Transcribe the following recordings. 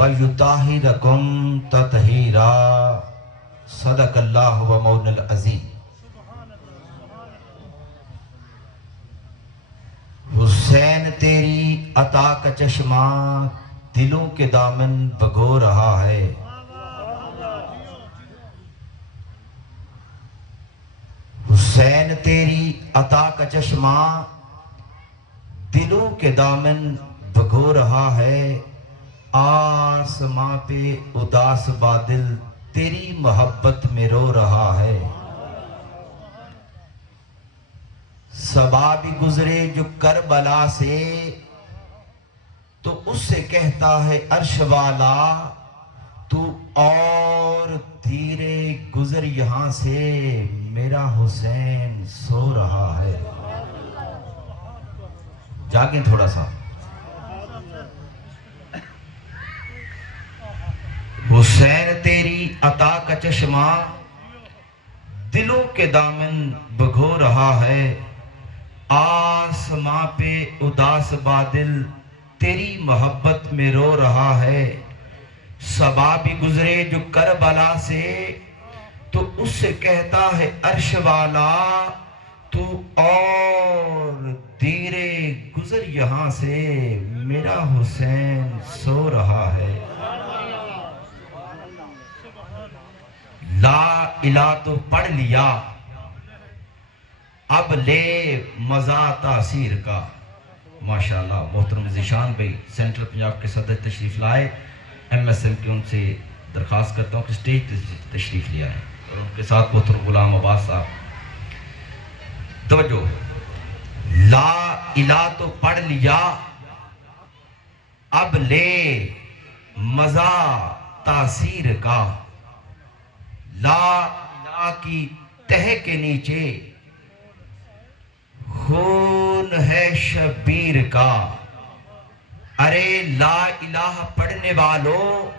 وَيُطَهِّرَكُمْ تَطْهِيرًا صدق اللہ و مولانا العظیم۔ حسین تیری عطا کا چشمہ دلوں کے دامن بھگو رہا ہے، حسین تیری عطا کا چشمہ دلوں کے دامن بھگو رہا ہے، آسماں پہ اداس بادل تیری محبت میں رو رہا ہے۔ صبا بھی گزرے جو کربلا سے تو اس سے کہتا ہے عرش والا تو اور دھیرے گزر یہاں سے، میرا حسین سو رہا ہے۔ جاگیں تھوڑا سا۔ حسین تیری عطا کا چشمہ دلوں کے دامن بھگو رہا ہے، آسماں پہ اداس بادل تیری محبت میں رو رہا ہے۔ صبا بھی گزرے جو کربلا سے تو اس سے کہتا ہے عرش والا تو اور دھیرے گزر یہاں سے، میرا حسین سو رہا ہے۔ لا الہ تو پڑھ لیا اب لے مزہ تاثیر کا۔ ماشاءاللہ محترم ذیشان بھائی سینٹرل پنجاب کے صدر تشریف لائے، ایم ایس ایم کی ان سے درخواست کرتا ہوں کہ سٹیج تشریف لیا ہے، اور ان کے ساتھ محترم غلام عباس صاحب۔ توجہ، لا الہ تو پڑھ لیا اب لے مزہ تاثیر کا، لا الہ کی تہ کے نیچے خون ہے شبیر کا۔ ارے لا الہ پڑھنے والوں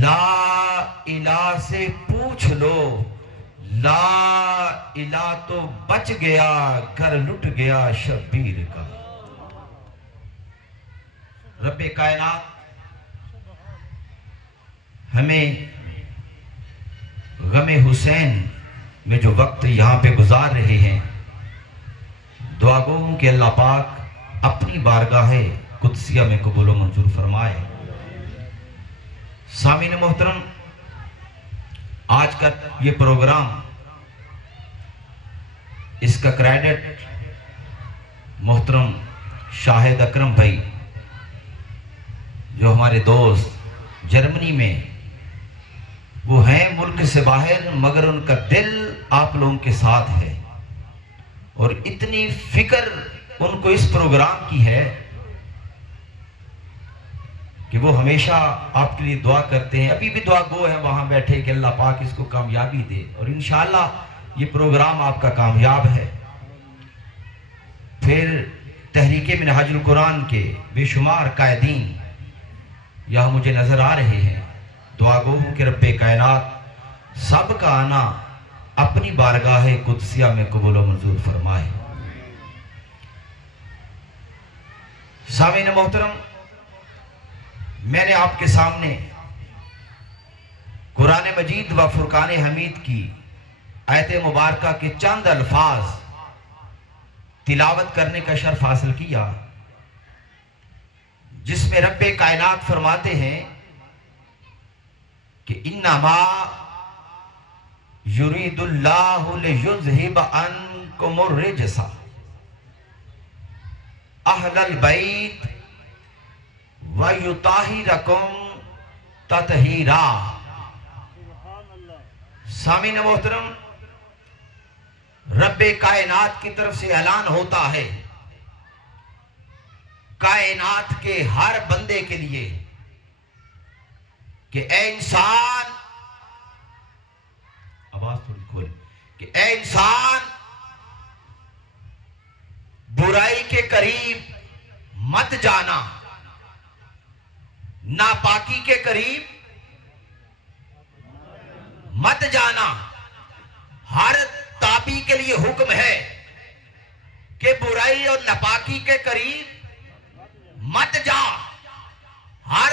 لا الہ سے پوچھ لو، لا الہ تو بچ گیا گھر لٹ گیا شبیر کا۔ رب کائنات ہمیں غم حسین میں جو وقت یہاں پہ گزار رہے ہیں، دعا گو ہوں کہ اللہ پاک اپنی بارگاہ قدسیہ میں قبول و منظور فرمائے۔ سامعین محترم، آج کا یہ پروگرام، اس کا کریڈٹ محترم شاہد اکرم بھائی جو ہمارے دوست جرمنی میں وہ ہیں ملک سے باہر، مگر ان کا دل آپ لوگوں کے ساتھ ہے، اور اتنی فکر ان کو اس پروگرام کی ہے کہ وہ ہمیشہ آپ کے لیے دعا کرتے ہیں۔ ابھی بھی دعا گو ہے وہاں بیٹھے کہ اللہ پاک اس کو کامیابی دے، اور انشاءاللہ یہ پروگرام آپ کا کامیاب ہے۔ پھر تحریک منہاج القرآن کے بے شمار قائدین یہاں مجھے نظر آ رہے ہیں، دعا گو ہوں کہ رب کائنات سب کا آنا اپنی بارگاہ قدسیہ میں قبول و منظور فرمائے۔ سامعین محترم، میں نے آپ کے سامنے قرآن مجید و فرقان حمید کی آیت مبارکہ کے چند الفاظ تلاوت کرنے کا شرف حاصل کیا، جس میں رب کائنات فرماتے ہیں کہ انما یرید اللہ لیذھب عنکم الرجس اہل البیت ویطہرکم تطہیرا۔ سامعین محترم، رب کائنات کی طرف سے اعلان ہوتا ہے کائنات کے ہر بندے کے لیے کہ اے انسان، آواز تھوڑی کھول، کہ اے انسان برائی کے قریب مت جانا، ناپاکی کے قریب مت جانا۔ ہر تابی کے لیے حکم ہے کہ برائی اور ناپاکی کے قریب مت جا۔ ہر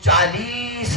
40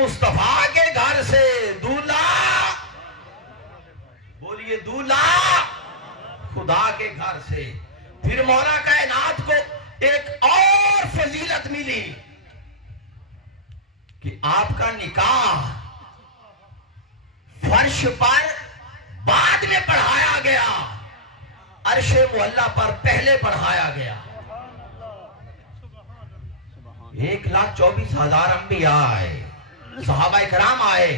مصطفیٰ کے گھر سے دولہا، بولیے دولہا خدا کے گھر سے. پھر مولا کائنات کو ایک اور فضیلت ملی کہ آپ کا نکاح فرش پر بعد میں پڑھایا گیا، عرش معلیٰ پر پہلے پڑھایا گیا. 1,24,000 انبیاء آئے، صحابہ کرام آئے.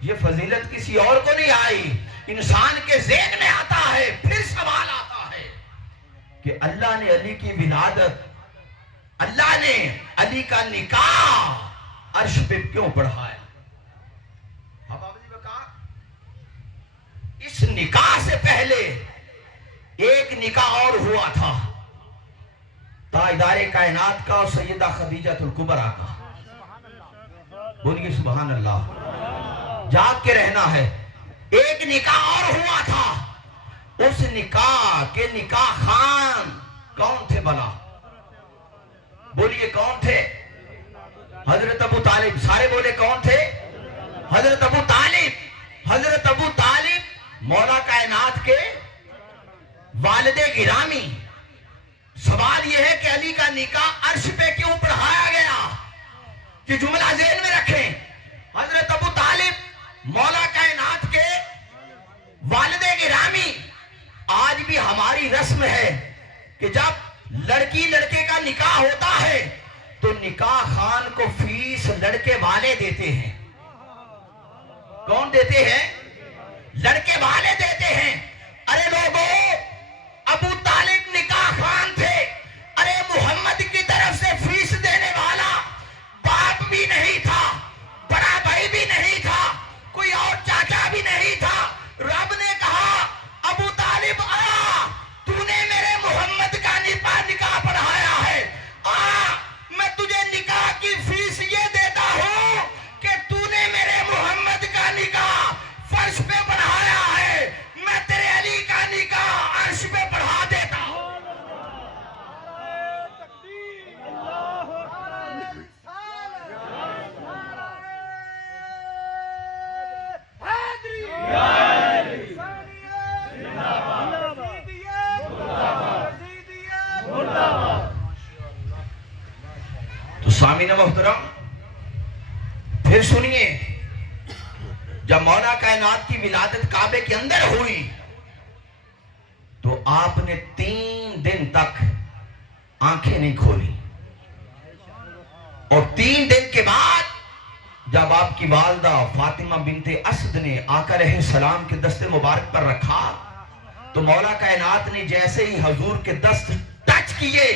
یہ فضیلت کسی اور کو نہیں آئی. انسان کے ذہن میں آتا ہے، پھر سوال آتا ہے کہ اللہ نے علی کی ولادت، اللہ نے علی کا نکاح عرش پہ کیوں پڑھایا؟ اس نکاح سے پہلے ایک نکاح اور ہوا تھا، تاجدار کائنات کا اور سیدہ خدیجہ الکبریٰ کا. بولیے سبحان اللہ. جاگ کے رہنا ہے. ایک نکاح اور ہوا تھا. اس نکاح کے نکاح خان کون تھے بلا؟ بولیے کون تھے؟ حضرت ابو طالب. سارے بولے کون تھے؟ حضرت ابو طالب. حضرت ابو طالب مولا کائنات کے والد گرامی. سوال یہ ہے کہ علی کا نکاح عرش پہ کیوں پڑھایا گیا؟ یہ جملہ ذہن میں رکھیں. حضرت ابو طالب مولا کائنات کے والد گرامی. آج بھی ہماری رسم ہے کہ جب لڑکی لڑکے کا نکاح ہوتا ہے تو نکاح خان کو فیس لڑکے والے دیتے ہیں. کون دیتے ہیں؟ لڑکے والے دیتے ہیں. ارے لوگوں، ابو طالب نکاح خان تھے. ارے محمد کی طرف سے فیس دینے والا باپ بھی نہیں تھا، بڑا بھائی بھی نہیں تھا، کوئی اور چاچا بھی نہیں تھا. رب نے کہا ابو طالب آ، تو نے میرے محمد کا نکاح پڑھایا ہے، آ میں تجھے نکاح کی فیس یہ دیتا ہوں کہ تو نے میرے محمد کا نکاح فرش پہ پڑھایا ہے، میں تیرے علی کا نکاح عرش پہ پڑھا دیتا ہوں. تو سامعین محترم، پھر سنیے، جب مولا کائنات کی ولادت کعبے کے اندر ہوئی تو آپ نے 3 دن تک آنکھیں نہیں کھولی. اور 3 دن کے بعد جب آپ کی والدہ فاطمہ بنت اسد نے آقا علیہ السلام کے دست مبارک پر رکھا تو مولا کائنات نے جیسے ہی حضور کے دست ٹچ کیے،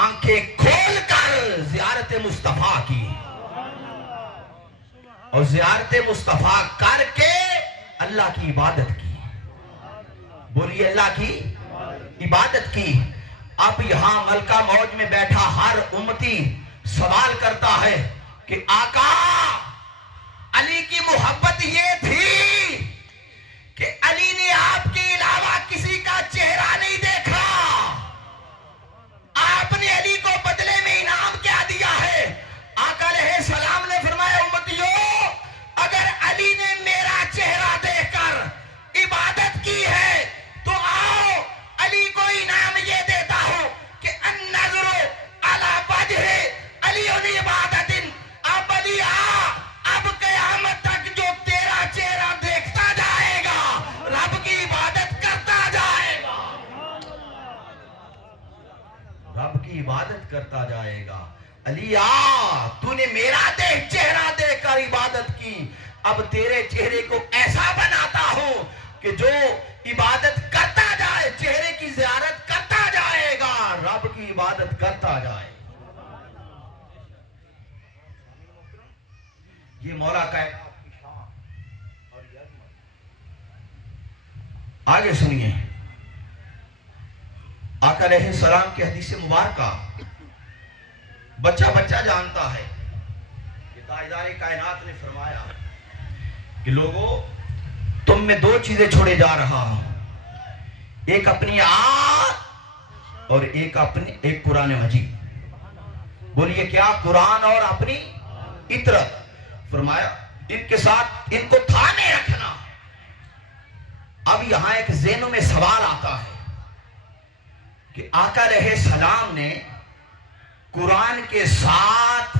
آنکھیں کھول کر زیارت مصطفیٰ کی. اور زیارت مصطفیٰ کر کے اللہ کی عبادت کی. بولیے اللہ کی عبادت کی. اب یہاں ملکہ موج میں بیٹھا ہر امتی سوال کرتا ہے کہ آقا، علی کی محبت یہ تھی کہ علی نے آپ کے علاوہ کسی کا چہرہ نہیں دیکھا. آپ نے علی کو بدلے میں انعام کیا دیا ہے؟ آقا علیہ السلام نے فرمایا امتیوں، اگر علی نے میرا چہرہ دیکھ کر عبادت کی ہے تو آؤ علی کو انعام یہ دیتا ہوں کہ النظر علی وجہ علی عبادت. اب علی اب قیامت تک جو تیرا چہرہ دیکھتا جائے گا رب کی عبادت کرتا جائے گا، رب کی عبادت کرتا جائے گا. علی تو نے میرا چہرہ دیکھ کر عبادت کی، اب تیرے چہرے کو ایسا بناتا ہوں کہ جو عبادت کرتا جائے، چہرے کی زیارت کرتا جائے گا، رب کی عبادت کرتا جائے. یہ مولا کائنات کی شان اور یہ عظمت. آگے سنیے، آقا علیہ السلام کی حدیث مبارکہ بچہ بچہ جانتا ہے کہ تاجدار کائنات نے فرمایا کہ لوگوں، تم میں 2 چیزیں چھوڑے جا رہا ہوں، ایک اپنی آت اور ایک قرآن مجید. بولیے کیا؟ قرآن اور اپنی اطرت. فرمایا ان کے ساتھ ان کو تھامے رکھنا. اب یہاں ایک ذہنوں میں سوال آتا ہے کہ آقا علیہ السلام نے قرآن کے ساتھ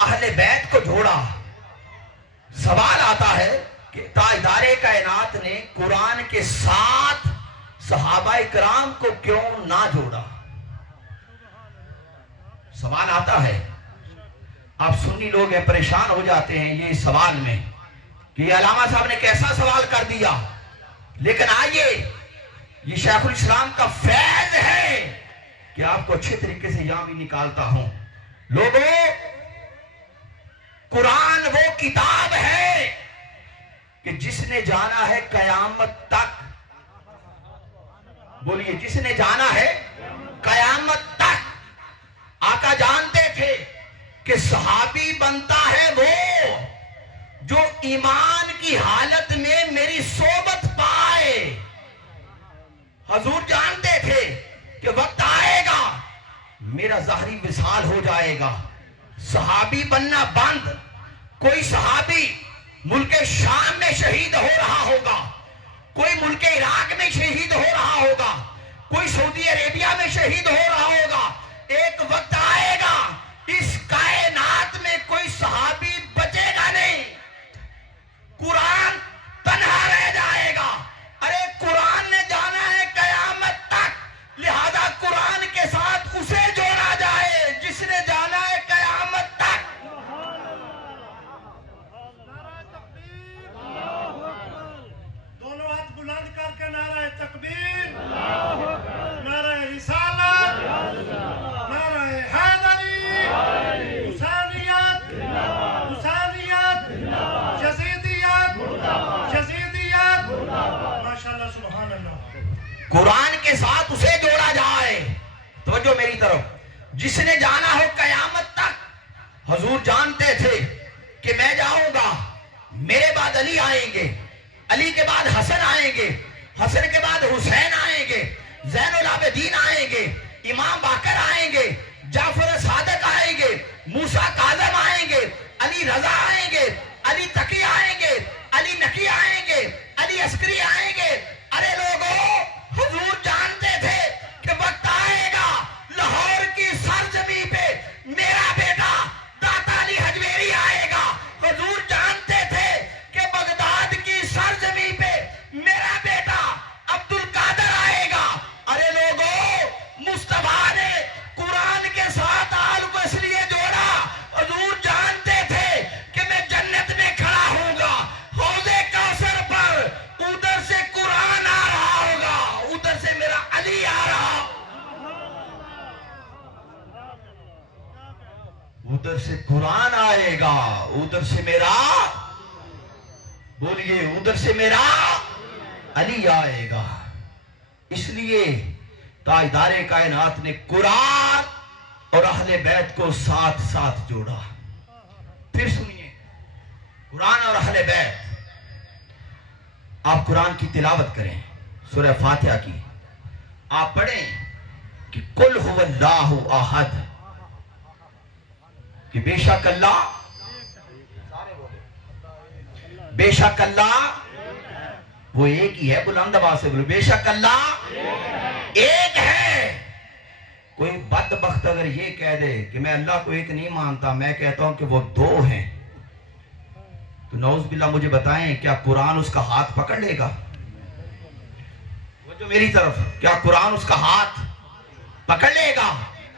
اہل بیت کو جوڑا. سوال آتا ہے کہ تاجدار کائنات نے قرآن کے ساتھ صحابہ کرام کو کیوں نہ جوڑا؟ سوال آتا ہے. آپ سنی لوگ ہیں پریشان ہو جاتے ہیں یہ سوال میں کہ یہ علامہ صاحب نے کیسا سوال کر دیا. لیکن آئیے یہ شیخ الاسلام کا فیض ہے کہ آپ کو اچھے طریقے سے یہاں بھی نکالتا ہوں. لوگوں، قرآن وہ کتاب ہے کہ جس نے جانا ہے قیامت تک. بولیے، جس نے جانا ہے قیامت تک. آقا جانتے تھے کہ صحابی بنتا ہے وہ جو ایمان کی حالت میں میری صحبت پائے. حضور جانتے تھے کہ وقت آئے گا میرا ظاہری وصال ہو جائے گا، صحابی بننا بند. کوئی صحابی ملک شام میں شہید ہو رہا ہوگا، کوئی ملک عراق میں شہید ہو رہا ہوگا، کوئی سعودی عربیہ میں شہید ہو رہا ہوگا. ایک وقت آئے گا اس کائنات میں کوئی صحابی بچے گا نہیں، قرآن تنہا رہ جائے گا. ارے قرآن نے جانا ہے قیامت تک، لہذا قرآن کے ساتھ اسے جوڑا جائے جس نے جانا ہے قیامت تک. دونوں ہاتھ بلند کر کے نعرہ تکبیر، نعرہ رسالت، نعرہ حیدری، حسینیت، حسینیت، یزیدیت، یزیدیت. ماشاءاللہ، سبحان اللہ. قرآن کے ساتھ اسے جوڑا جائے. توجہ میری طرف. جس نے جانا ہو قیامت تک. حضور جانتے تھے کہ میں جاؤں گا، میرے بعد علی آئیں گے، علی کے بعد حسن آئیں گے، حسن کے بعد حسین آئیں گے، زین العابدین آئیں گے، امام باقر آئیں گے، جعفر صادق آئیں گے، موسیٰ کاظم آئیں گے، علی رضا آئیں گے، علی تقی آئیں گے، علی نقی آئیں گے، علی عسکری آئیں گے. ارے لوگوں، حضور جانتے تھے کہ وقت آئے گا لاہور کی سرزمین پہ میرا بیٹا داتا علی حجویری آئے گا. حضور جانتے تھے کہ بغداد کی سرزمین پہ میرا بیٹا عبد القادر آئے گا. ارے لوگوں، مصطفیٰ نے قرآن کے ساتھ آل کو اس لیے جوڑا. حضور جانتے تھے کہ میں جنت میں کھڑا ہوں گا حوض کوثر پر، ادھر سے قرآن آ رہا ہوگا، ادھر سے میرا علی آ رہا، ادھر سے قرآن آئے گا، ادھر سے میرا، بولیے، ادھر سے میرا علی آئے گا. اس لیے تاجدار کائنات نے قرآن اور اہل بیت کو ساتھ ساتھ جوڑا. پھر سنیے، قرآن اور اہل بیت. آپ قرآن کی تلاوت کریں، سورہ فاتحہ کی. آپ پڑھیں کہ قل هو اللہ احد، کہ بے شک اللہ، بے شک اللہ وہ ایک ہی ہے. بلند آواز سے بولو، بے شک اللہ ایک ہے. کوئی بدبخت اگر یہ کہہ دے کہ میں اللہ کو ایک نہیں مانتا، میں کہتا ہوں کہ وہ دو ہیں، تو نعوذ باللہ مجھے بتائیں کیا قرآن اس کا ہاتھ پکڑ لے گا؟ وہ جو میری طرف، کیا قرآن اس کا ہاتھ پکڑ لے گا؟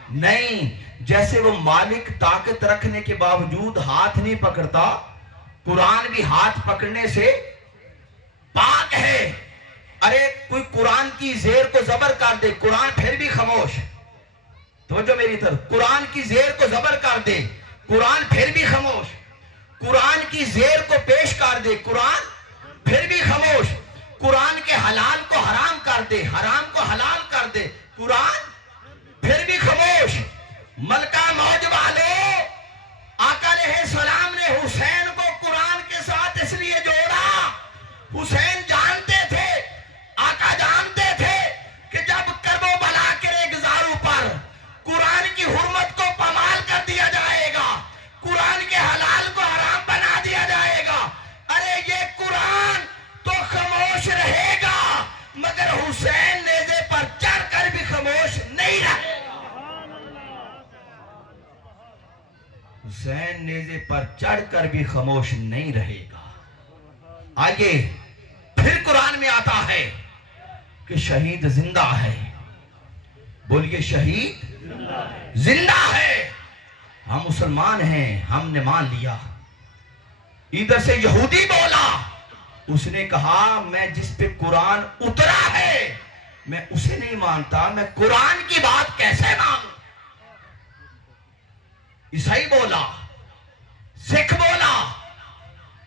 نہیں. جیسے وہ مالک طاقت رکھنے کے باوجود ہاتھ نہیں پکڑتا، قرآن بھی ہاتھ پکڑنے سے پاک ہے. ارے کوئی قرآن کی زیر کو زبر کر دے، قرآن پھر بھی خاموش. توجہ میری طرف. قرآن کی زیر کو زبر کر دے، قرآن پھر بھی خاموش. قرآن کی زیر کو پیش کر دے، قرآن پھر بھی خاموش. قرآن کے حلال کو حرام کر دے، حرام کو حلال کر دے، قرآن پھر بھی خاموش. ملکہ موج والو، آقا علیہ السلام نے حسین کو قرآن کے ساتھ اس لیے جوڑا. حسین جانتے تھے، آقا جانتے تھے کہ جب کربلا کے ریگزاروں پر قرآن کی حرمت کو پامال کر دیا جائے گا، قرآن کے حلال کو حرام حسین نیزے پر چڑھ کر بھی خاموش نہیں رہے گا. آئیے پھر قرآن میں آتا ہے کہ شہید زندہ ہے. بولیے شہید زندہ ہے. ہم مسلمان ہیں, ہم نے مان لیا. ادھر سے یہودی بولا, اس نے کہا میں جس پہ قرآن اترا ہے میں اسے نہیں مانتا, میں قرآن کی بات کیسے مانوں. عیسائی بولا, سکھ بولا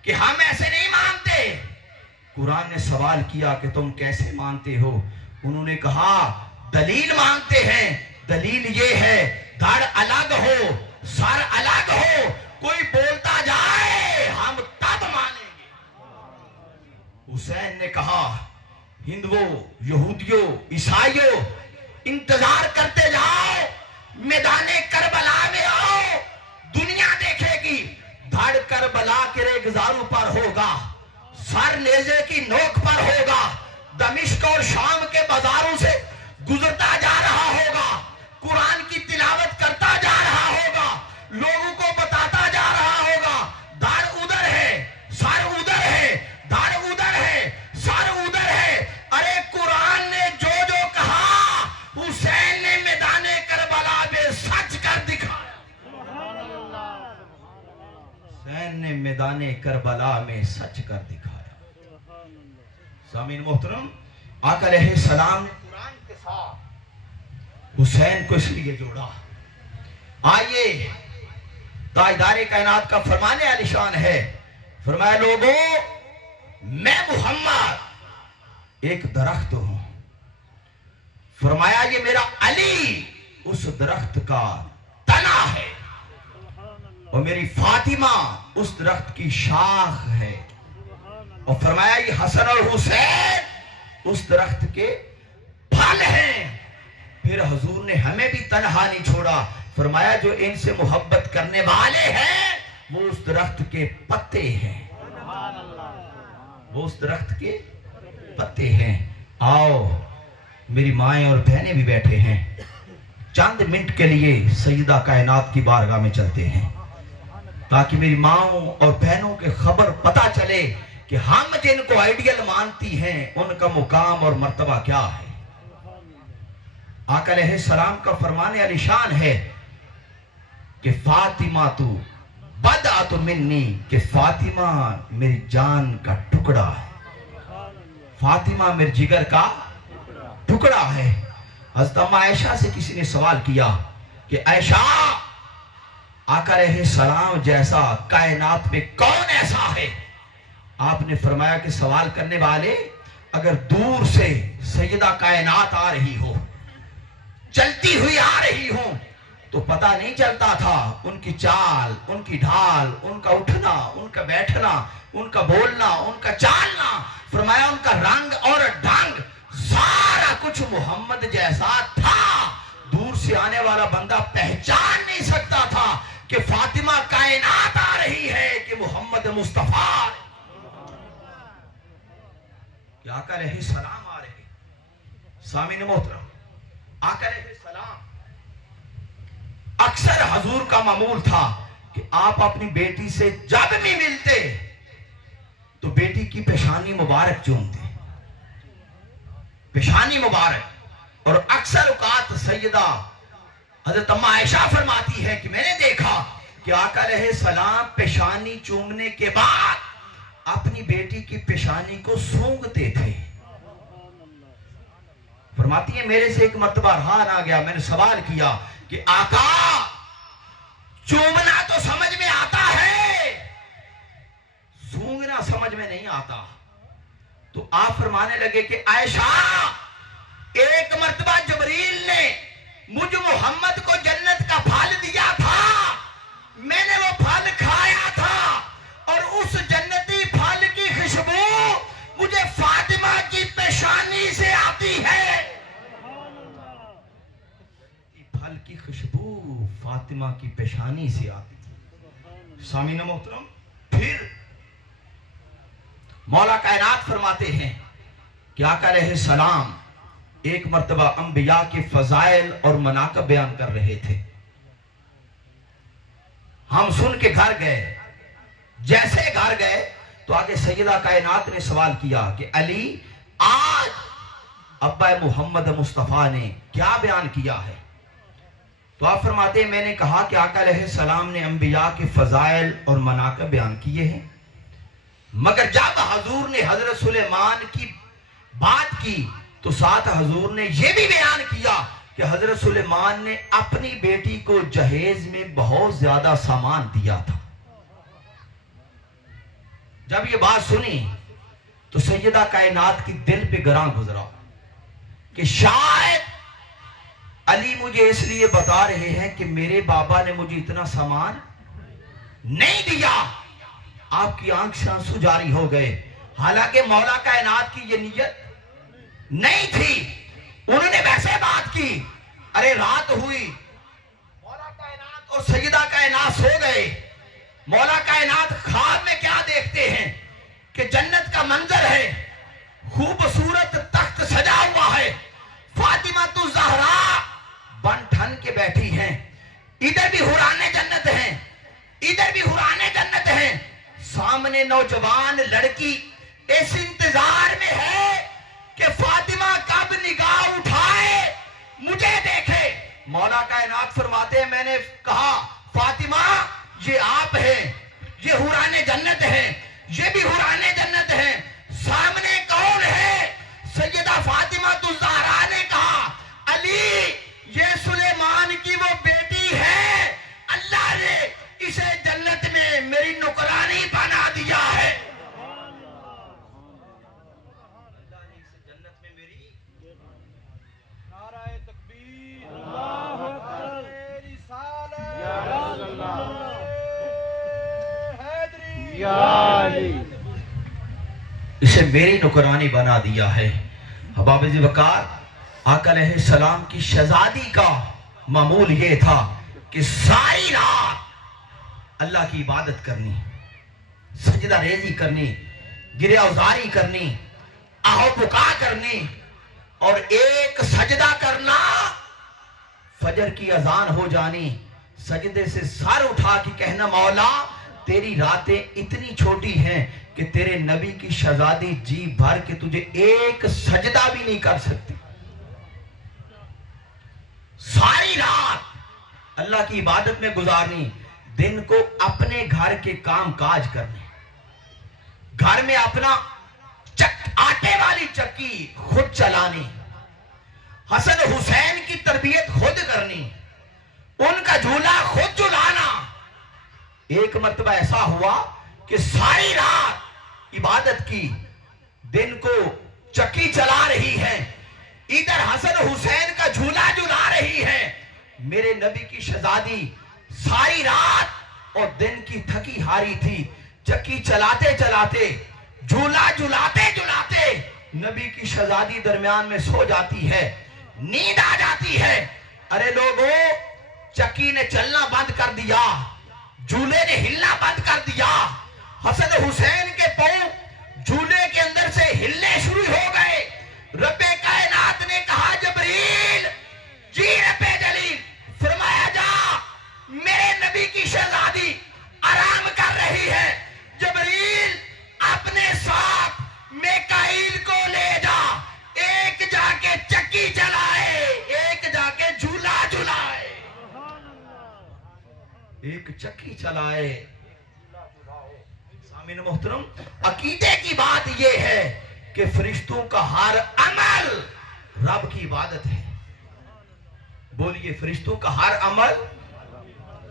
کہ ہم ایسے نہیں مانتے. قرآن نے سوال کیا کہ تم کیسے مانتے ہو. انہوں نے کہا دلیل مانگتے ہیں. دلیل یہ ہے دھڑ الگ ہو, سر الگ ہو, کوئی بولتا جائے ہم تب مانیں گے. حسین نے کہا ہندوؤں, یہودیوں, عیسائیوں, انتظار کرتے جاؤ, میدان کربلا میں آؤ. دنیا دیکھے گی دھڑ کربلا کے ریگزاروں پر ہوگا, سر نیزے کی نوک پر ہوگا, دمشق اور شام کے بازاروں سے گزرتا جا رہا ہوگا, قرآن کی تلاوت کرتا جا رہا ہوگا, لوگوں کو بتاتا جا رہا ہوگا دھڑ ادھر ہے, سر ادھر ہے, دھڑ ادھر ہے, سر ادھر ہے. ارے قرآن نے جو جو کہا حسین نے میدان کربلا میں سچ کر دکھایا. حسین نے میدان کربلا میں سچ کر دکھایا. سامعین محترم, آقا علیہ السلام نے قرآن کے ساتھ حسین کو اس لیے جوڑا. آئیے تاجدار کائنات کا فرمان عالی شان ہے. فرمایا لوگوں میں محمد ایک درخت ہوں. فرمایا یہ میرا علی اس درخت کا تنا ہے, اور میری فاطمہ اس درخت کی شاخ ہے. اور فرمایا یہ حسن اور حسین اس درخت کے پھل ہیں. پھر حضور نے ہمیں بھی تنہا نہیں چھوڑا. فرمایا جو ان سے محبت کرنے والے ہیں وہ اس درخت کے پتے ہیں, وہ اس درخت کے پتے ہیں. آؤ میری مائیں اور بہنیں بھی بیٹھے ہیں, چند منٹ کے لیے سیدہ کائنات کی بارگاہ میں چلتے ہیں تاکہ میری ماؤں اور بہنوں کے خبر پتہ چلے کہ ہم جن کو آئیڈیل مانتی ہیں ان کا مقام اور مرتبہ کیا ہے. آقا علیہ السلام کا فرمان علی شان ہے کہ فاطمہ تو بدعت منی, کہ فاطمہ میری جان کا ٹکڑا ہے, فاطمہ میرے جگر کا ٹکڑا ہے. حضرت اماں عائشہ سے کسی نے سوال کیا کہ عائشہ آقا علیہ السلام جیسا کائنات میں کون ایسا ہے. آپ نے فرمایا کہ سوال کرنے والے اگر دور سے سیدہ کائنات آ رہی ہو, چلتی ہوئی آ رہی ہوں, تو پتہ نہیں چلتا تھا ان کی چال, ان کی ڈھال, ان کا اٹھنا, ان کا بیٹھنا, ان کا بولنا, ان کا چالنا. فرمایا ان کا رنگ اور ڈھنگ سارا کچھ محمد جیسا تھا. دور سے آنے والا بندہ پہچان نہیں سکتا تھا کہ فاطمہ کائنات آ رہی ہے کہ محمد مصطفیٰ کہ آقا علیہ السلام آ رہے. سامعین محترم, آقا علیہ السلام اکثر حضور کا معمول تھا کہ آپ اپنی بیٹی سے جب بھی ملتے تو بیٹی کی پیشانی مبارک چومتے, پیشانی مبارک. اور اکثر اوقات سیدہ حضرت اماں عائشہ فرماتی ہے کہ میں نے دیکھا کہ آقا علیہ السلام پیشانی چومنے کے بعد اپنی بیٹی کی پیشانی کو سونگتے تھے. فرماتی ہے میرے سے ایک مرتبہ رہا نہ گیا, میں نے سوال کیا کہ آقا چومنا تو سمجھ میں آتا ہے, سونگنا سمجھ میں نہیں آتا. تو آپ فرمانے لگے کہ عائشہ ایک مرتبہ جبریل نے مجھ محمد کو جنت کا پھل دیا تھا, میں نے وہ پھل کھایا تھا, اور اس جنتی پھل کی خوشبو مجھے فاطمہ کی پیشانی سے آتی ہے. پھل کی خوشبو فاطمہ کی پیشانی سے آتی تھی. سامعین محترم, پھر مولا کائنات فرماتے ہیں کہ آقا علیہ السلام ایک مرتبہ انبیاء کے فضائل اور مناقب بیان کر رہے تھے. ہم سن کے گھر گئے. جیسے گھر گئے تو آگے سیدہ کائنات نے سوال کیا کہ علی آج ابا محمد مصطفیٰ نے کیا بیان کیا ہے؟ تو آپ فرماتے ہیں میں نے کہا کہ آقا علیہ السلام نے انبیاء کے فضائل اور مناقب بیان کیے ہیں، مگر جب حضور نے حضرت سلیمان کی بات کی تو ساتھ حضور نے یہ بھی بیان کیا کہ حضرت سلیمان نے اپنی بیٹی کو جہیز میں بہت زیادہ سامان دیا تھا. جب یہ بات سنی تو سیدہ کائنات کی دل پہ گراں گزرا کہ شاید علی مجھے اس لیے بتا رہے ہیں کہ میرے بابا نے مجھے اتنا سامان نہیں دیا. آپ کی آنکھ سے آنسو جاری ہو گئے. حالانکہ مولا کائنات کی یہ نیت نہیں تھی، انہوں نے ویسے بات کی. ارے رات ہوئی، مولا کائنات اور سیدہ کائنات سو گئے. مولا کائنات خواب میں کیا دیکھتے ہیں کہ جنت کا منظر ہے، خوبصورت تخت سجا ہوا ہے، فاطمہ الزہرا بن ٹھن کے بیٹھی ہیں، ادھر بھی حورانے جنت ہیں، ادھر بھی حورانے جنت ہیں. سامنے نوجوان لڑکی اس انتظار میں ہے کہ فاطمہ کب نگاہ اٹھائے مجھے دیکھے. مولا کائنات فرماتے ہیں میں نے کہا فاطمہ یہ آپ ہیں، یہ حورانے جنت ہیں، یہ بھی حورانے جنت ہیں. سامنے کون ہے؟ سیدہ فاطمہ الزہرا نے کہا علی یہ سلیمان کی وہ بیٹی ہے، اللہ نے اسے جنت میں میری نوکرانی بنا دیا ہے. اللہ نے اسے جنت میں میری نعرہ تکبیر، اللہ اکبر، رسالت، یا اللہ، حیدری، یا علی، اسے میری نوکرانی بنا دیا ہے. حباب ذی وقار آقا علیہ السلام کی شہزادی کا معمول یہ تھا کہ ساری رات اللہ کی عبادت کرنی، سجدہ ریزی کرنی، گریہ ازاری کرنی، آہو بکا کرنی، اور ایک سجدہ کرنا فجر کی اذان ہو جانی، سجدے سے سر اٹھا کے کہنا مولا تیری راتیں اتنی چھوٹی ہیں کہ تیرے نبی کی شہزادی جی بھر کے تجھے ایک سجدہ بھی نہیں کر سکتی. ساری رات اللہ کی عبادت میں گزارنی، دن کو اپنے گھر کے کام کاج کرنے، گھر میں اپنا آٹے والی چکی خود چلانی، حسن حسین کی تربیت خود کرنی، ان کا جھولا خود جھلانا. ایک مرتبہ ایسا ہوا کہ ساری رات عبادت کی، دن کو چکی چلا رہی ہے، ادھر حسن حسین کا جھولا جھلا رہی ہے. میرے نبی کی شہزادی ساری رات اور دن کی تھکی ہاری تھی، چکی چلاتے چلاتے، جھولا جھلاتے جھلاتے نبی کی شہزادی درمیان میں سو جاتی ہے، نیند آ جاتی ہے. ارے لوگوں چکی نے چلنا بند کر دیا، جھولے نے ہلنا بند کر دیا، حسن حسین کے پاؤں جھولے کے اندر سے ہلنے شروع ہو گئے. رب کائنات نے کہا جبریل جی رب جلیل، فرمایا جا میرے نبی کی شہزادی آرام کر رہی ہے. جبریل اپنے ساتھ میکائیل کو لے جا، ایک جا کے چکی چلائے، ایک جا کے جھولا جھلائے، ایک چکی چلائے. سامعین محترم عقیدے کی بات یہ ہے کہ فرشتوں کا ہر عمل رب کی عبادت ہے. بولیے فرشتوں کا ہر عمل،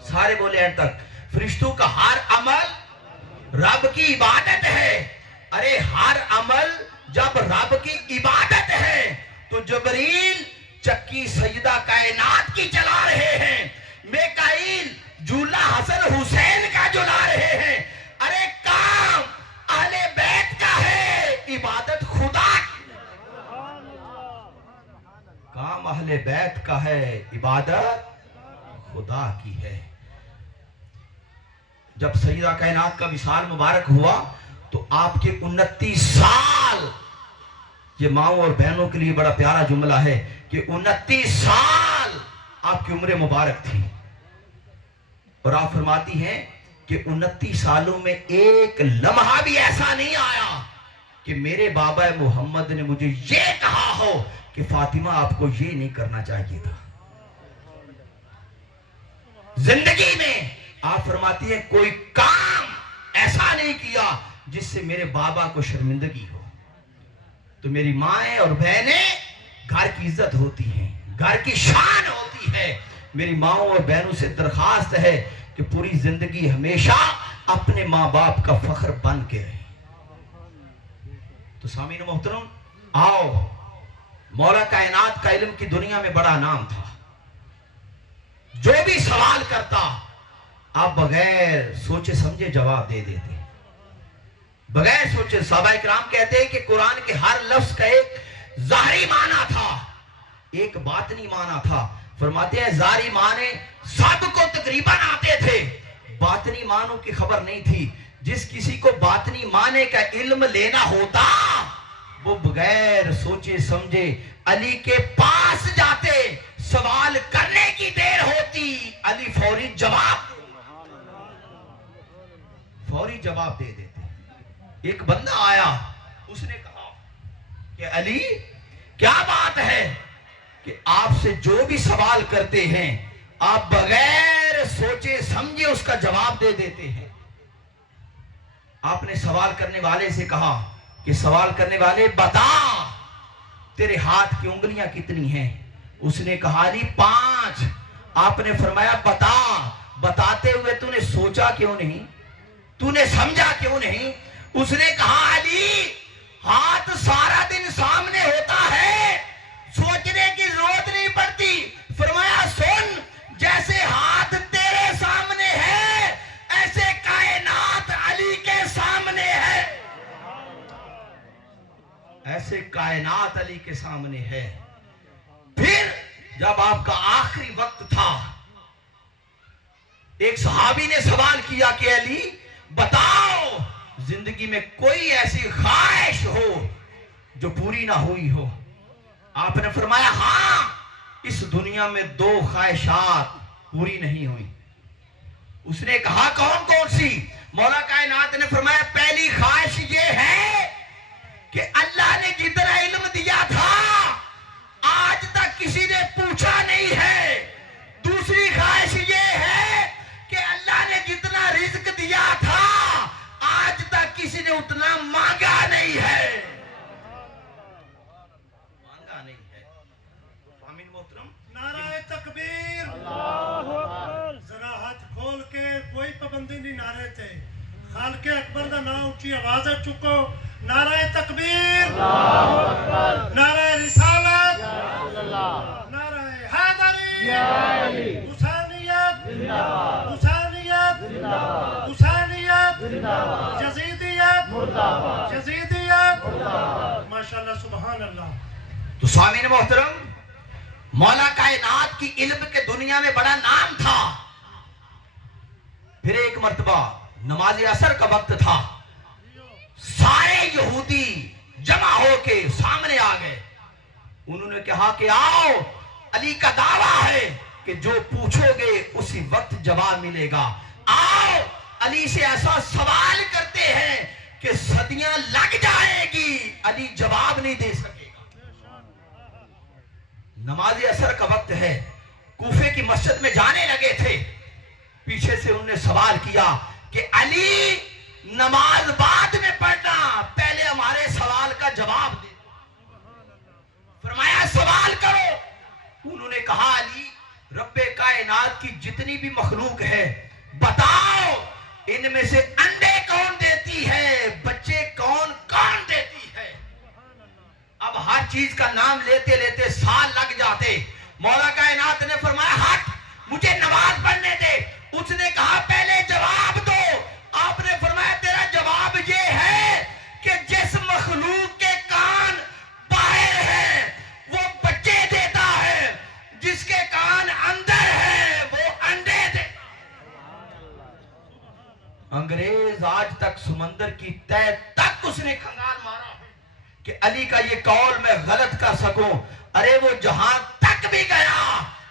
سارے بولے ہیں تک، فرشتوں کا ہر عمل رب کی عبادت ہے. ارے ہر عمل جب رب کی عبادت ہے تو جبریل چکی سیدہ کائنات کی چلا رہے ہیں، میکائیل جھولا حسن حسین کا جھلا رہے ہیں. ارے کام اہل بیت کا ہے، عبادت خدا کی. کام اہل بیت کا ہے، عبادت خدا کی ہے. جب سیدہ کائنات کا وصال مبارک ہوا تو آپ کے 29 سال، یہ ماؤں اور بہنوں کے لیے بڑا پیارا جملہ ہے کہ 29 سال آپ کی عمر مبارک تھی. اور آپ فرماتی ہیں کہ 29 سالوں میں ایک لمحہ بھی ایسا نہیں آیا کہ میرے بابا محمد نے مجھے یہ کہا ہو کہ فاطمہ آپ کو یہ نہیں کرنا چاہیے تھا. زندگی میں آپ فرماتی ہیں کوئی کام ایسا نہیں کیا جس سے میرے بابا کو شرمندگی ہو. تو میری مائیں اور بہنیں گھر کی عزت ہوتی ہیں, گھر کی شان ہوتی ہے. میری ماؤں اور بہنوں سے درخواست ہے کہ پوری زندگی ہمیشہ اپنے ماں باپ کا فخر بن کے رہیں. تو سامعین محترم, آؤ, مولا کائنات کا علم کی دنیا میں بڑا نام تھا. جو بھی سوال کرتا آپ بغیر سوچے سمجھے جواب دے دیتے, بغیر سوچے. صحابہ کرام کہتے ہیں کہ قرآن کے ہر لفظ کا ایک ظاہری معنی تھا, ایک باطنی معنی تھا. فرماتے ہیں ظاہری معنی سب کو تقریباً آتے تھے, باطنی معنوں کی خبر نہیں تھی. جس کسی کو باطنی معنی کا علم لینا ہوتا وہ بغیر سوچے سمجھے علی کے پاس جاتے, سوال کرنے کی دیر ہوتی, علی فوری جواب دے دیتے. ایک بندہ آیا, اس نے کہا کہ علی کیا بات ہے کہ آپ سے جو بھی سوال کرتے ہیں آپ بغیر سوچے سمجھے اس کا جواب دے دیتے ہیں. آپ نے سوال کرنے والے سے کہا کہ سوال کرنے والے بتا تیرے ہاتھ کی انگلیاں کتنی ہیں؟ اس نے کہا علی 5. آپ نے فرمایا بتا, بتاتے ہوئے تو نے سوچا کیوں نہیں, تو نے سمجھا کیوں نہیں؟ اس نے کہا علی ہاتھ سارا دن سامنے ہوتا ہے, سوچنے کی ضرورت نہیں پڑتی. فرمایا سن, جیسے ہاتھ تیرے سامنے ہے ایسے کائنات علی کے سامنے ہے, ایسے کائنات علی کے سامنے ہے. پھر جب آپ کا آخری وقت تھا, ایک صحابی نے سوال کیا کہ علی بتاؤ زندگی میں کوئی ایسی خواہش ہو جو پوری نہ ہوئی ہو. آپ نے فرمایا ہاں, اس دنیا میں 2 خواہشات پوری نہیں ہوئی. اس نے کہا کون کون سی؟ مولا کائنات نے فرمایا پہلی خواہش یہ ہے کہ اللہ نے جتنا علم دیا تھا آج تک کسی نے پوچھا نہیں ہے. دوسری خواہش یہ ہے کہ اللہ نے جتنا رزق دیا تھا آج تک کسی نے اتنا مانگا نہیں ہے. مانگا نہیں ہے. آمین محترم. نعرہ تکبیر, اللہ اکبر. ذرا ہاتھ کھول کے, کوئی پابندی نہیں نعرے تے, خالق اکبر دا نام اونچی آواز چکو. نعرہ تکبیر, اللہ اکبر. نعرہ رسالت, نعرہ حیدری, حسینیت, حسینیت, حسینیت, یزیدیت, یزیدیت. ماشاءاللہ سبحان اللہ. تو سامعین محترم, مولا کائنات کی علم کے دنیا میں بڑا نام تھا. پھر ایک مرتبہ نماز عصر کا وقت تھا, سارے یہودی جمع ہو کے سامنے آ گئے. انہوں نے کہا کہ آؤ, علی کا دعویٰ ہے کہ جو پوچھو گے اسی وقت جواب ملے گا. آؤ علی سے ایسا سوال کرتے ہیں کہ صدیاں لگ جائے گی, علی جواب نہیں دے سکے گا. نماز عصر کا وقت ہے, کوفے کی مسجد میں جانے لگے تھے. پیچھے سے انہوں نے سوال کیا کہ علی نماز بعد میں پڑھنا, پہلے ہمارے سوال کا جواب دے. فرمایا سوال کرو. انہوں نے کہا علی رب کائنات کی جتنی بھی مخلوق ہے بتاؤ ان میں سے انڈے کون دیتی ہے, بچے کون کون دیتی ہے. اب ہر چیز کا نام لیتے لیتے سال لگ جاتے. مولا کائنات نے فرمایا ہٹ, مجھے نماز پڑھنے دے. اس نے کہا پہلے جواب دو. آپ نے فرمایا تیرا جواب یہ ہے کہ جس مخلوق کے کان باہر ہیں وہ بچے دیتا ہے, جس کے کان اندر ہے وہ انڈے دے. انگریز آج تک سمندر کی تہ تک اس نے کھنگال مارا کہ علی کا یہ قول میں غلط کر سکوں. ارے وہ جہاں تک بھی گیا,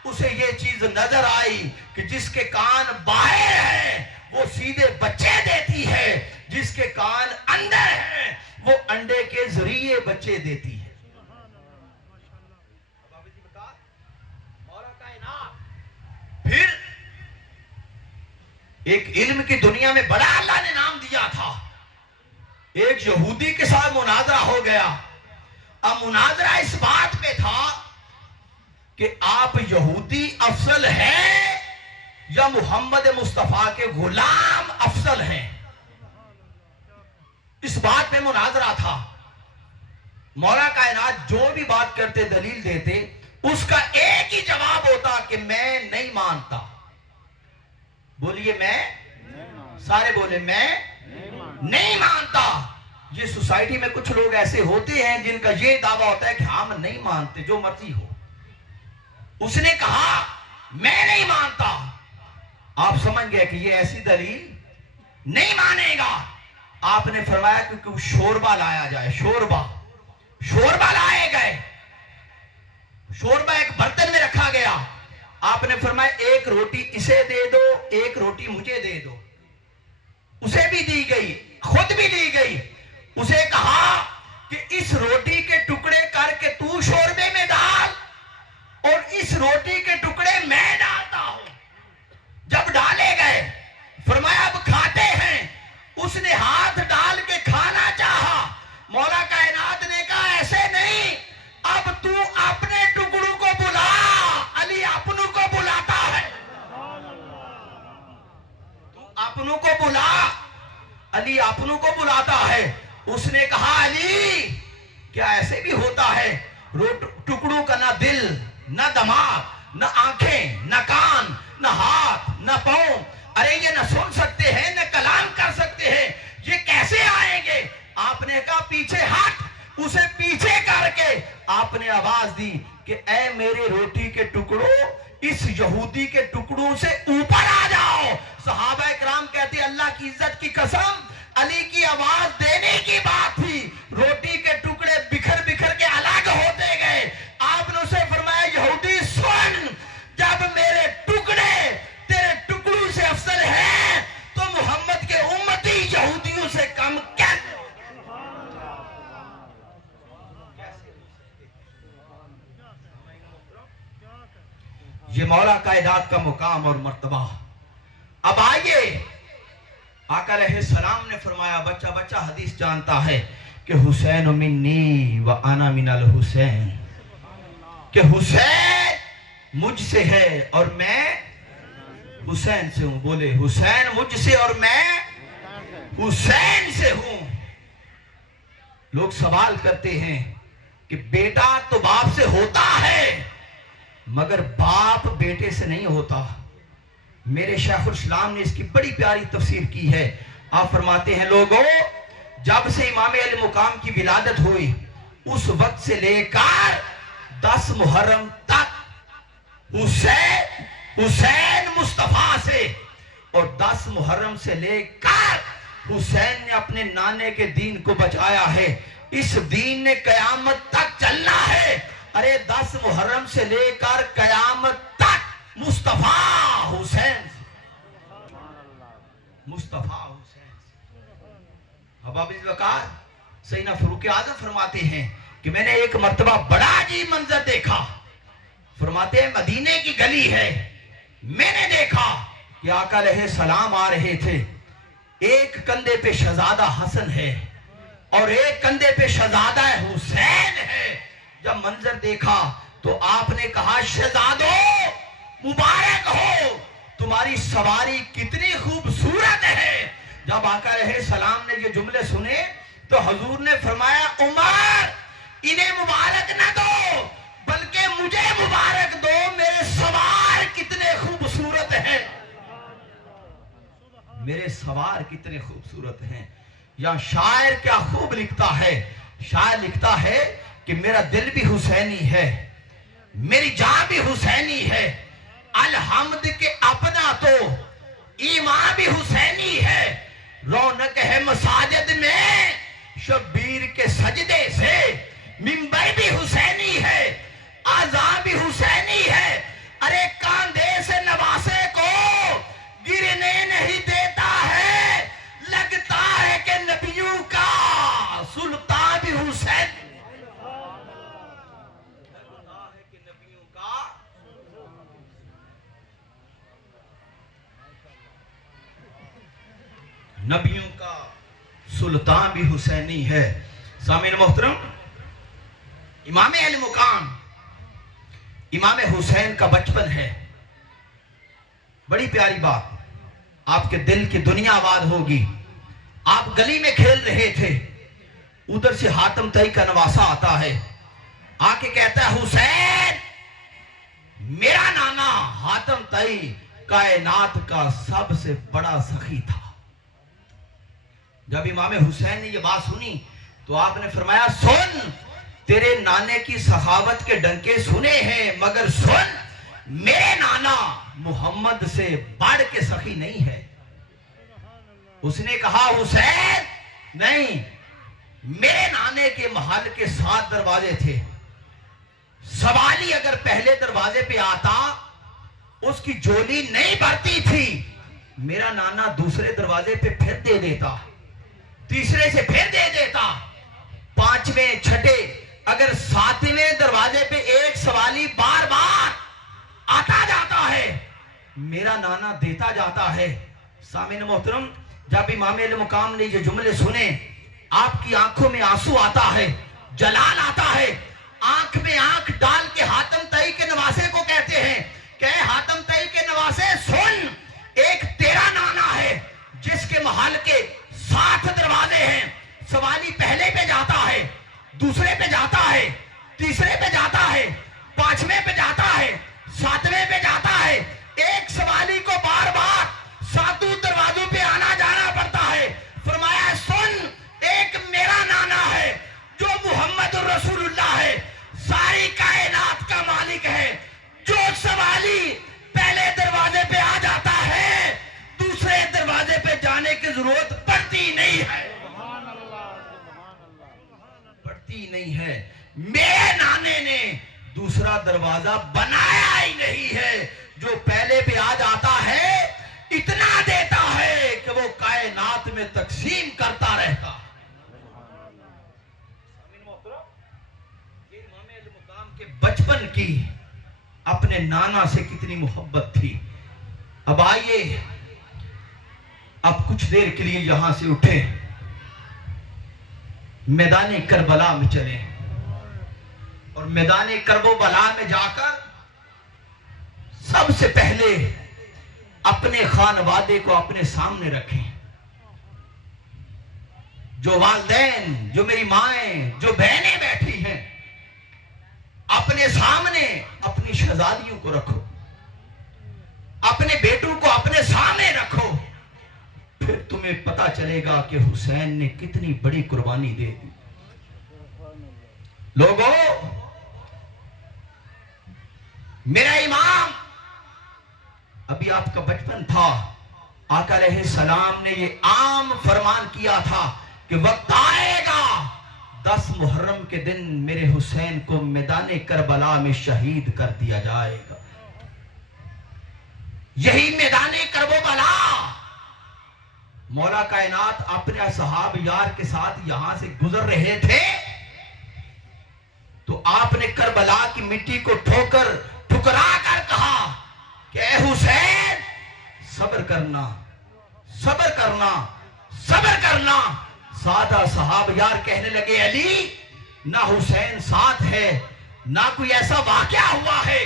اس اسے یہ چیز نظر آئی کہ جس کے کان باہر ہیں وہ سیدھے بچے دیتی ہے، جس کے کان اندر ہیں وہ انڈے کے ذریعے بچے دیتی ہے۔ پھر ایک علم کی دنیا میں بڑا اللہ نے نام دیا تھا، ایک یہودی کے ساتھ مناظرہ ہو گیا۔ اب مناظرہ اس بات پہ تھا کہ آپ یہودی افضل ہیں یا محمد مصطفیٰ کے غلام افضل ہیں، اس بات پہ مناظرہ تھا۔ مولا کائنات جو بھی بات کرتے دلیل دیتے اس کا ایک ہی جواب ہوتا کہ میں نہیں مانتا۔ بولیے میں، سارے بولے میں نہیں مانتا۔ یہ سوسائٹی میں کچھ لوگ ایسے ہوتے ہیں جن کا یہ دعویٰ ہوتا ہے کہ ہم نہیں مانتے، جو مرضی ہو۔ اس نے کہا میں نہیں مانتا، آپ سمجھ گئے کہ یہ ایسی دلیل نہیں مانے گا۔ آپ نے فرمایا کہ شوربہ لایا جائے، شوربہ لائے گئے، شوربہ ایک برتن میں رکھا گیا۔ آپ نے فرمایا ایک روٹی اسے دے دو، ایک روٹی مجھے دے دو۔ اسے بھی دی گئی، خود بھی دی گئی۔ اسے کہا کہ اس روٹی کے ٹکڑے کر کے تو شوربے میں ڈال اور اس روٹی کے ٹکڑے میں ڈالتا ہوں۔ جب ڈالے گئے فرمایا اب کھاتے ہیں۔ اس نے ہاتھ ڈال کے کھانا چاہا، مولا کائنات نے کہا ایسے نہیں، اب تو اپنے ٹکڑوں کو بلا، علی اپنوں کو بلاتا ہے، تو اپنوں کو بلا، علی اپنوں کو بلاتا ہے۔ اس نے کہا علی کیا ایسے بھی ہوتا ہے؟ ٹکڑوں کا نہ دل، نہ دماغ، نہ آنکھیں، نہ کان، نہ ہاتھ، نہ پاؤں، ارے یہ نہ سن سکتے ہیں نہ کلام کر سکتے ہیں، یہ کیسے آئیں گے؟ آپ نے کہا پیچھے ہٹ۔ اسے پیچھے کر کے آپ نے آواز دی کہ اے میرے روٹی کے ٹکڑوں، اس یہودی کے ٹکڑوں سے اوپر آ جاؤ۔ صحابہ اکرام کہتے اللہ کی عزت کی قسم، علی کی آواز دینے کی بات تھی، روٹی کے ٹکڑے بکھر بکھر کے الگ ہوتے گئے۔ آپ نے اسے فرمایا یہودی سن، جب میرے ٹکڑے تیرے ٹکڑوں سے افضل ہیں تو محمد کے امتی یہودیوں سے کم کیسے؟ یہ مولا کائنات کا مقام اور مرتبہ۔ اب آئیے، آقا علیہ السلام نے فرمایا بچہ بچہ حدیث جانتا ہے کہ حسین منی و انا من الحسین، کہ حسین مجھ سے ہے اور میں حسین سے ہوں۔ بولے حسین مجھ سے اور میں حسین سے ہوں۔ لوگ سوال کرتے ہیں کہ بیٹا تو باپ سے ہوتا ہے مگر باپ بیٹے سے نہیں ہوتا۔ میرے شیخ الاسلام نے اس کی بڑی پیاری تفسیر کی ہے۔ آپ فرماتے ہیں لوگوں، جب سے امام علی مقام کی ولادت ہوئی اس وقت سے لے کر 10 محرم تک حسین مصطفیٰ سے، اور 10 محرم سے لے کر حسین نے اپنے نانے کے دین کو بچایا ہے۔ اس دین نے قیامت تک چلنا ہے۔ ارے 10 محرم سے لے کر قیامت تک مصطفیٰ حسین، مصطفیٰ حسین۔ حباب الوقار سیدنا فاروق اعظم فرماتے ہیں کہ میں نے ایک مرتبہ بڑا عجیب منظر دیکھا۔ فرماتے ہیں مدینے کی گلی ہے، میں نے دیکھا کہ آقا علیہ السلام آ رہے تھے، ایک کندھے پہ شہزادہ حسن ہے اور ایک کندھے پہ شہزادہ حسین ہے۔ جب منظر دیکھا تو آپ نے کہا شہزادوں مبارک ہو، تمہاری سواری کتنی خوبصورت ہے۔ جب آقا علیہ السلام نے یہ جملے سنے تو حضور نے فرمایا عمر انہیں مبارک نہ دو بلکہ مجھے مبارک دو، میرے سوار کتنے خوبصورت ہیں، میرے سوار کتنے خوبصورت ہیں۔ یہاں شاعر کیا خوب لکھتا ہے، شاعر لکھتا ہے کہ میرا دل بھی حسینی ہے، میری جان بھی حسینی ہے، الحمد کے اپنا تو ایمان بھی حسینی ہے، رونق ہے مساجد میں شبیر کے سجدے سے، منبر بھی حسینی ہے، آذان بھی حسینی ہے، ارے نبیوں کا سلطان بھی حسینی ہے. سامعین محترم، امام اہل مقام امام حسین کا بچپن ہے. بڑی پیاری بات، آپ کے دل کی دنیا آباد ہوگی. آپ گلی میں کھیل رہے تھے، ادھر سے حاتم طئی کا نواسا آتا ہے، آ کے کہتا ہے حسین، میرا نانا حاتم طئی کائنات کا سب سے بڑا سخی تھا. جب امام حسین نے یہ بات سنی تو آپ نے فرمایا سن، تیرے نانے کی سخاوت کے ڈنکے سنے ہیں، مگر سن، میرے نانا محمد سے بڑھ کے سخی نہیں ہے. اس نے کہا حسین نہیں، میرے نانے کے محل کے 7 دروازے تھے. سوالی اگر پہلے دروازے پہ آتا اس کی جولی نہیں بھرتی تھی، میرا نانا دوسرے دروازے پہ پھر دے دیتا، تیسرے سے پھر دے دیتا، 5ویں 6ٹھے اگر 7ویں دروازے پہ ایک سوالی بار بار آتا جاتا ہے، میرا نانا دیتا جاتا ہے. سامعین محترم، جب امام علیہ مقام نے یہ جملے سنے، آپ کی آنکھوں میں آنسو آتا ہے، جلال آتا ہے. آنکھ میں آنکھ ڈال کے حاتم طئی کے نواسے کو کہتے ہیں کہ اے حاتم طئی کے نواسے سن، ایک تیرا نانا ہے جس کے محل کے 7 دروازے ہیں. سوالی پہلے پہ جاتا ہے، دوسرے پہ جاتا ہے، تیسرے پہ جاتا ہے، 5ویں پہ جاتا ہے، 7ویں پہ جاتا ہے. ایک سوالی کو بار بار 7 دروازوں پہ آنا جانا پڑتا ہے. فرمایا سن، ایک میرا نانا ہے جو محمد رسول اللہ ہے، ساری کائنات کا مالک ہے. جو سوالی پہلے دروازے پہ آ جاتا ہے، دوسرے دروازے پہ جانے کی ضرورت پڑتی نہیں ہے، پڑتی نہیں ہے. میرے نانے نے دوسرا دروازہ بنایا ہی نہیں ہے. جو پہلے پہ آ جاتا ہے اتنا دیتا ہے کہ وہ کائنات میں تقسیم کرتا رہتا. کے بچپن کی اپنے نانا سے کتنی محبت تھی. اب آئیے، اب کچھ دیر کے لیے یہاں سے اٹھے، میدان کربلا میں چلیں اور میدان کرب و بلا میں جا کر سب سے پہلے اپنے خانوادے کو اپنے سامنے رکھیں. جو والدین، جو میری مائیں، جو بہنیں بیٹھی ہیں، اپنے سامنے اپنی شہزادیوں کو رکھو، اپنے بیٹوں کو اپنے سامنے رکھو. پھر تمہیں پتا چلے گا کہ حسین نے کتنی بڑی قربانی دے دی. لوگوں، میرا امام، ابھی آپ کا بچپن تھا، آقا علیہ السلام نے یہ عام فرمان کیا تھا کہ وقت آئے گا 10 محرم کے دن میرے حسین کو میدان کربلا میں شہید کر دیا جائے گا. یہی میدان کرب و بلا مولا کائنات اپنے اصحاب یار کے ساتھ یہاں سے گزر رہے تھے تو آپ نے کربلا کی مٹی کو ٹھکرا کر کہا کہ اے حسین، صبر کرنا، صبر کرنا، صبر کرنا. سادہ صحاب یار کہنے لگے علی، نہ حسین ساتھ ہے، نہ کوئی ایسا واقعہ ہوا ہے،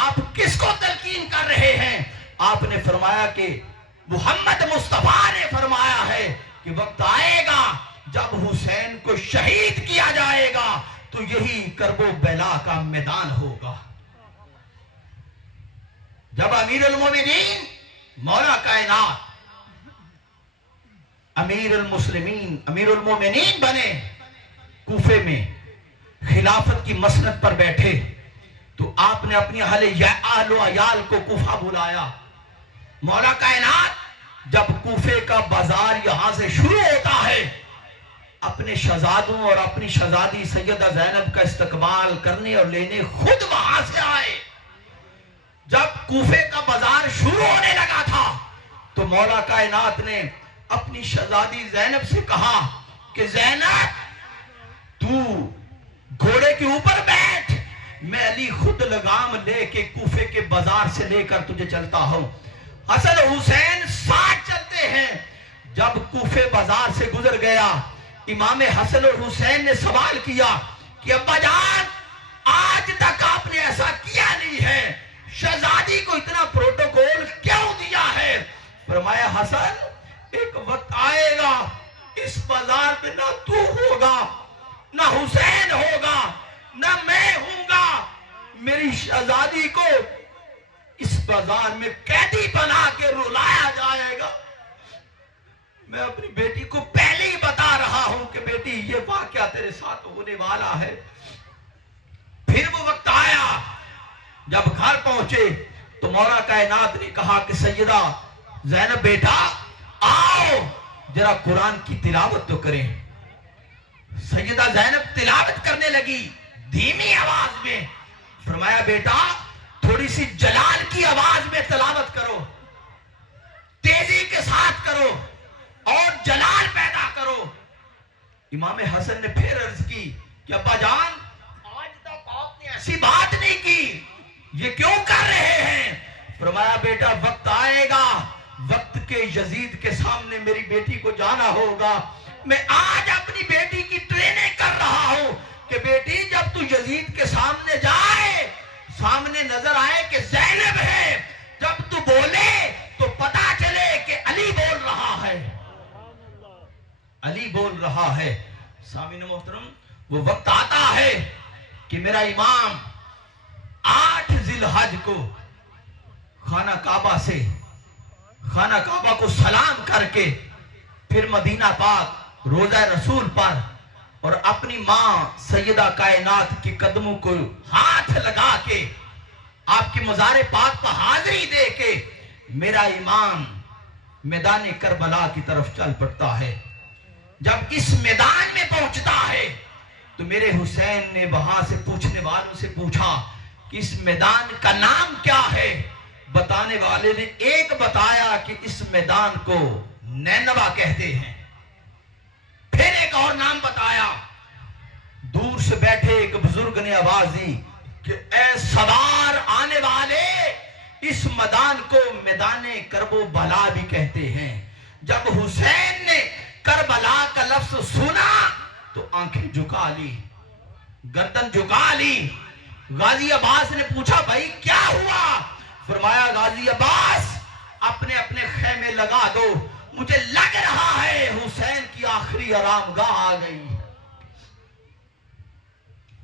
آپ کس کو تلقین کر رہے ہیں؟ آپ نے فرمایا کہ محمد مصطفیٰ نے فرمایا ہے کہ وقت آئے گا جب حسین کو شہید کیا جائے گا تو یہی کرب و بلا کا میدان ہوگا. جب امیر المومنین مولا کائنات امیر المسلمین امیر المومنین بنے، کوفے میں خلافت کی مسند پر بیٹھے تو آپ نے اپنی اہل و عیال کو کوفہ بلایا. مولا کائنات جب کوفے کا بازار یہاں سے شروع ہوتا ہے، اپنے شہزادوں اور اپنی شہزادی سیدہ زینب کا استقبال کرنے اور لینے خود وہاں سے آئے. جب کوفے کا بازار شروع ہونے لگا تھا تو مولا کائنات نے اپنی شہزادی زینب سے کہا کہ زینب، تو گھوڑے کے اوپر بیٹھ، میں علی خود لگام لے کے کوفے کے بازار سے لے کر تجھے چلتا ہوں. حسن حسین ساتھ چلتے ہیں. جب کوفے بازار سے گزر گیا، امام حسن اور حسین نے سوال کیا کہ ابا جان آج تک آپ نے ایسا کیا نہیں ہے، شہزادی کو اتنا پروٹوکول کیوں دیا ہے؟ فرمایا حسن ایک وقت آئے گا اس بازار میں نہ تو ہوگا نہ حسین ہوگا نہ میں ہوں گا، میری شہزادی کو اس بازار میں قیدی بنا کے رلایا جائے گا۔ میں اپنی بیٹی کو پہلے ہی بتا رہا ہوں کہ بیٹی یہ واقعہ تیرے ساتھ ہونے والا ہے۔ پھر وہ وقت آیا جب گھر پہنچے تو مولا کائنات نے کہا کہ سیدہ زینب بیٹا آؤ ذرا قرآن کی تلاوت تو کریں۔ سیدہ زینب تلاوت کرنے لگی دھیمی آواز میں۔ فرمایا بیٹا تھوڑی سی جلال کی آواز میں تلاوت کرو، تیزی کے ساتھ کرو اور جلال پیدا کرو۔ امام حسن نے پھر عرض کی کہ ابا جان آج تک آپ نے ایسی بات نہیں کی، یہ کیوں کر رہے ہیں؟ فرمایا بیٹا وقت آئے گا، وقت کے یزید کے سامنے میری بیٹی کو جانا ہوگا۔ میں آج اپنی بیٹی کی ٹریننگ کر رہا ہوں کہ بیٹی جب تو یزید کے سامنے جائے، سامنے نظر آئے کہ زینب ہے، جب تو بولے تو پتا چلے کہ علی بول رہا ہے، علی بول رہا ہے۔ سامعین محترم وہ وقت آتا ہے کہ میرا امام 8 ذی الحج کو خانہ کعبہ کو سلام کر کے پھر مدینہ پاک روضہ رسول پر اور اپنی ماں سیدہ کائنات کے قدموں کو ہاتھ لگا کے آپ کی مزار پاک پر حاضری دے کے میرا امام میدان کربلا کی طرف چل پڑتا ہے۔ جب اس میدان میں پہنچتا ہے تو میرے حسین نے وہاں سے پوچھنے والوں سے پوچھا کہ اس میدان کا نام کیا ہے؟ بتانے والے نے ایک بتایا کہ اس میدان کو نینوا کہتے ہیں، پھر ایک اور نام بتایا۔ دور سے بیٹھے ایک بزرگ نے آواز دی کہ اے سوار آنے والے، اس میدان کو میدان کرب و بلا بھی کہتے ہیں۔ جب حسین نے کربلا کا لفظ سنا تو آنکھیں جھکا لی، گردن جھکا لی۔ غازی عباس نے پوچھا بھائی کیا ہوا؟ فرمایا غازی عباس اپنے اپنے خیمے لگا دو، مجھے لگ رہا ہے حسین کی آخری آرام گاہ آ گئی،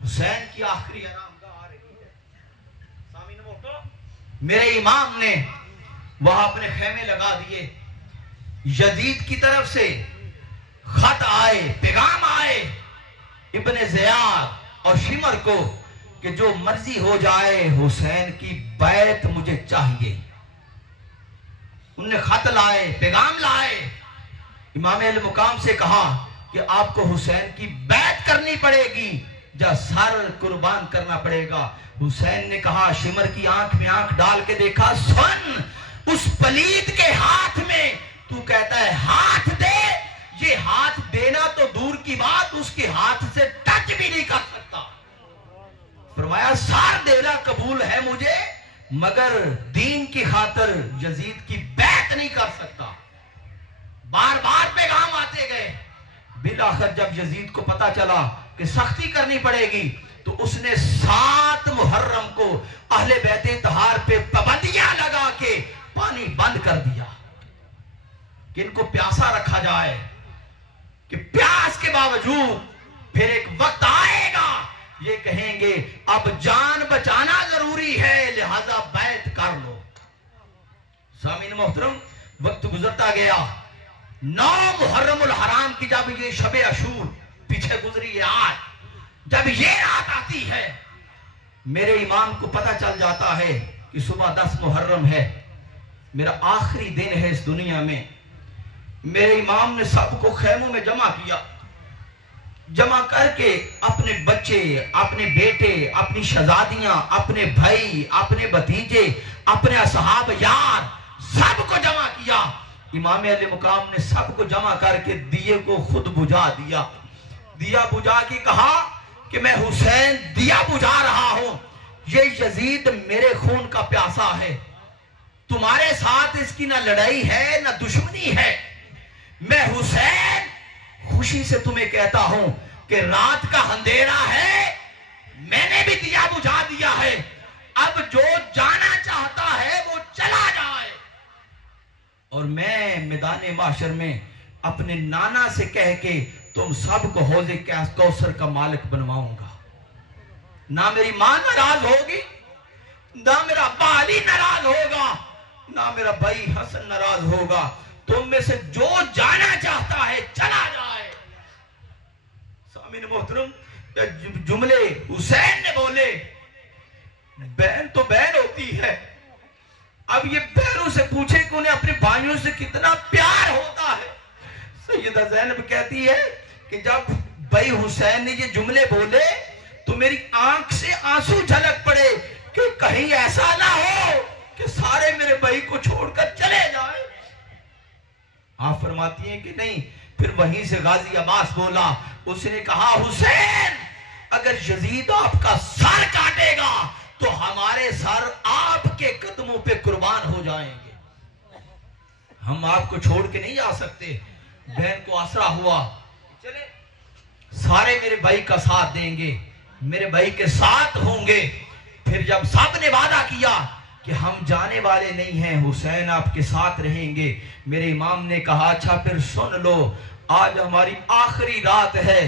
حسین کی آخری آرام گاہ آ رہی ہے۔ سامعین محترم میرے امام نے وہاں اپنے خیمے لگا دیے۔ یزید کی طرف سے خط آئے، پیغام آئے ابن زیاد اور شمر کو کہ جو مرضی ہو جائے حسین کی بیعت مجھے چاہیے۔ انہوں نے خط لائے، پیغام لائے، امام علیہ مقام سے کہا کہ آپ کو حسین کی بیعت کرنی پڑے گی، جا سر قربان کرنا پڑے گا۔ حسین نے کہا، شمر کی آنکھ میں آنکھ ڈال کے دیکھا، سن اس پلید کے ہاتھ میں تو کہتا ہے ہاتھ دے، یہ ہاتھ دینا تو دور کی بات اس کے ہاتھ سے ٹچ بھی نہیں کر سکتا۔ فرمایا سار دینا قبول ہے مجھے، مگر دین کی خاطر یزید کی بیعت نہیں کر سکتا۔ بار بار پیغام آتے گئے، بالآخر جب یزید کو پتا چلا کہ سختی کرنی پڑے گی تو اس نے 7 محرم کو اہل بیت طہار پہ پابندیاں لگا کے پانی بند کر دیا کہ ان کو پیاسا رکھا جائے، کہ پیاس کے باوجود پھر ایک وقت آئے گا یہ کہیں گے اب جان بچانا ضروری ہے لہذا بیعت کر لو۔ سامعین محترم وقت گزرتا گیا، 9 محرم الحرام کی جب یہ شب عاشور پیچھے گزری ہے، آج جب یہ رات آتی ہے میرے امام کو پتہ چل جاتا ہے کہ صبح 10 محرم ہے، میرا آخری دن ہے اس دنیا میں۔ میرے امام نے سب کو خیموں میں جمع کیا، جمع کر کے اپنے بچے، اپنے بیٹے، اپنی شہزادیاں، اپنے بھائی، اپنے بھتیجے، اپنے اصحاب یار سب کو جمع کیا۔ امام علیہ مقام نے سب کو جمع کر کے دیے کو خود بجھا دیا۔ دیا بجھا کے کہا کہ میں حسین دیا بجھا رہا ہوں، یہ یزید میرے خون کا پیاسا ہے، تمہارے ساتھ اس کی نہ لڑائی ہے نہ دشمنی ہے، میں حسین خوشی سے تمہیں کہتا ہوں کہ رات کا اندھیرا ہے، میں نے بھی دیا بجھا دیا ہے، اب جو جانا چاہتا ہے وہ چلا جائے، اور میں میدان محشر میں اپنے نانا سے کہہ کے تم سب کو حوض کوثر کا مالک بنواؤں گا۔ نہ میری ماں ناراض ہوگی، نہ میرا ابا علی ناراض ہوگا، نہ میرا بھائی حسن ناراض ہوگا، تم میں سے جو جانا چاہتا ہے چلا جائے۔ سامعین محترم، جملے حسین نے بولے، بہن تو بہن ہوتی ہے، اب یہ بہنوں سے پوچھے کہ انہیں اپنے بھائیوں سے کتنا پیار ہوتا ہے۔ سیدہ زینب کہتی ہے کہ جب بھائی حسین نے یہ جملے بولے تو میری آنکھ سے آنسو جھلک پڑے کہ کہیں ایسا نہ ہو کہ سارے میرے بھائی کو چھوڑ کر چلے جائیں۔ آپ فرماتی ہیں کہ نہیں، پھر وہیں سے غازی عباس بولا، اس نے کہا حسین اگر یزید آپ کا سر کاٹے گا تو ہمارے سر آپ کے قدموں پہ قربان ہو جائیں گے، ہم آپ کو چھوڑ کے نہیں جا سکتے۔ بہن کو آسرا ہوا، چلے سارے میرے بھائی کا ساتھ دیں گے، میرے بھائی کے ساتھ ہوں گے۔ پھر جب سب نے وعدہ کیا کہ ہم جانے والے نہیں ہیں، حسین آپ کے ساتھ رہیں گے، میرے امام نے کہا اچھا پھر سن لو، آج ہماری آخری رات ہے،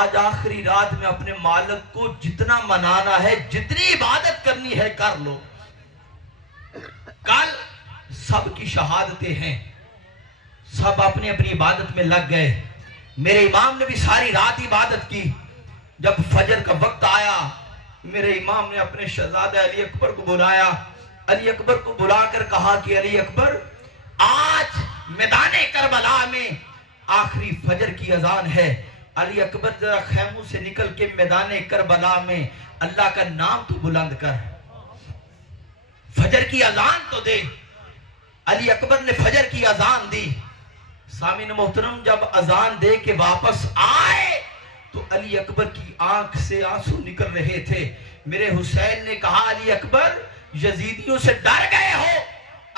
آج آخری رات میں اپنے مالک کو جتنا منانا ہے، جتنی عبادت کرنی ہے کر لو، کل سب کی شہادتیں ہیں، سب اپنی اپنی عبادت میں لگ گئے۔ میرے امام نے بھی ساری رات عبادت کی۔ جب فجر کا وقت آیا، میرے امام نے اپنے شہزادہ علی اکبر کو بلایا، علی اکبر کو بلا کر کہا کہ علی اکبر آج میدان کربلا میں آخری فجر کی اذان ہے، علی اکبر ذرا خیموں سے نکل کے میدان کربلا میں اللہ کا نام تو بلند کر، فجر کی اذان تو دے۔ علی اکبر نے فجر کی اذان دی۔ سامعین محترم، جب اذان دے کے واپس آئے تو علی اکبر کی آنکھ سے آنسو نکل رہے تھے۔ میرے حسین نے کہا علی اکبر یزیدیوں سے ڈر گئے ہو،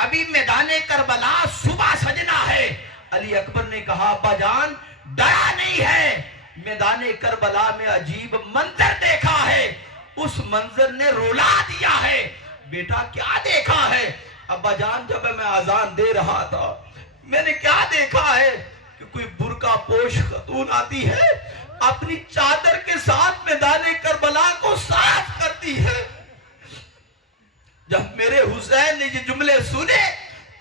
ابھی میدان کربلا صبح سجنا ہے۔ علی اکبر نے کہا ابا جان ڈرا نہیں ہے، میدان کربلا میں عجیب منظر دیکھا ہے، اس منظر نے رولا دیا ہے۔ بیٹا کیا دیکھا ہے؟ ابا جان جب میں اذان دے رہا تھا میں نے کیا دیکھا ہے کہ کوئی برقع پوش خاتون آتی ہے، اپنی چادر کے ساتھ میدان کربلا کو صاف کرتی ہے۔ جب میرے حسین نے یہ جملے سنے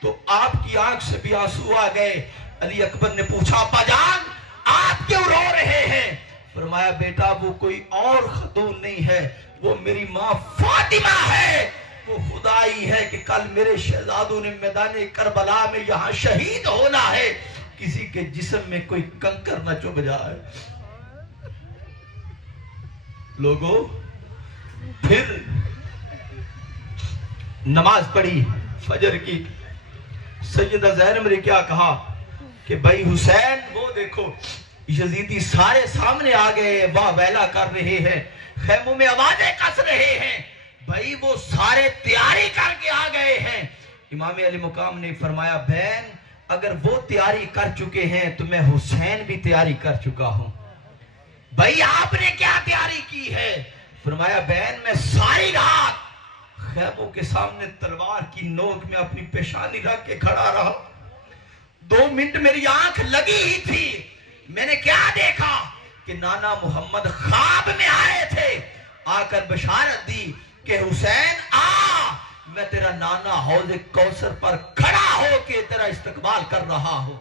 تو آپ کی آنکھ سے بھی آنسو آ گئے۔ علی اکبر نے پوچھا ابا جان آپ کیوں رو رہے ہیں؟ فرمایا بیٹا وہ کوئی اور خاتون نہیں ہے، وہ میری ماں فاطمہ ہے، وہ خدائی ہے کہ کل میرے شہزادوں نے میدان کربلا میں یہاں شہید ہونا ہے، کسی کے جسم میں کوئی کنکر نہ چبھ جائے۔ لوگوں پھر نماز پڑھی فجر کی۔ سیدہ زینب نے کیا کہا کہ بھائی حسین وہ دیکھو یزیدی سارے سامنے آ گئے، واہ ویلا کر رہے ہیں، خیموں میں آوازیں کس رہے ہیں، بھائی وہ سارے تیاری کر کے آ گئے ہیں۔ امام علی مقام نے فرمایا بہن اگر وہ تیاری کر چکے ہیں تو میں حسین بھی تیاری کر چکا ہوں۔ بھائی آپ نے کیا تیاری کی ہے؟ فرمایا بہن میں ساری رات خیموں کے سامنے تلوار کی نوک میں اپنی پیشانی رکھ کے کھڑا رہا، 2 منٹ میری آنکھ لگی ہی تھی، میں نے کیا دیکھا کہ نانا محمد خواب میں آئے تھے، آ کر بشارت دی کہ حسین آ، میں تیرا نانا حوض کوثر پر کھڑا ہو کے تیرا استقبال کر رہا ہوں۔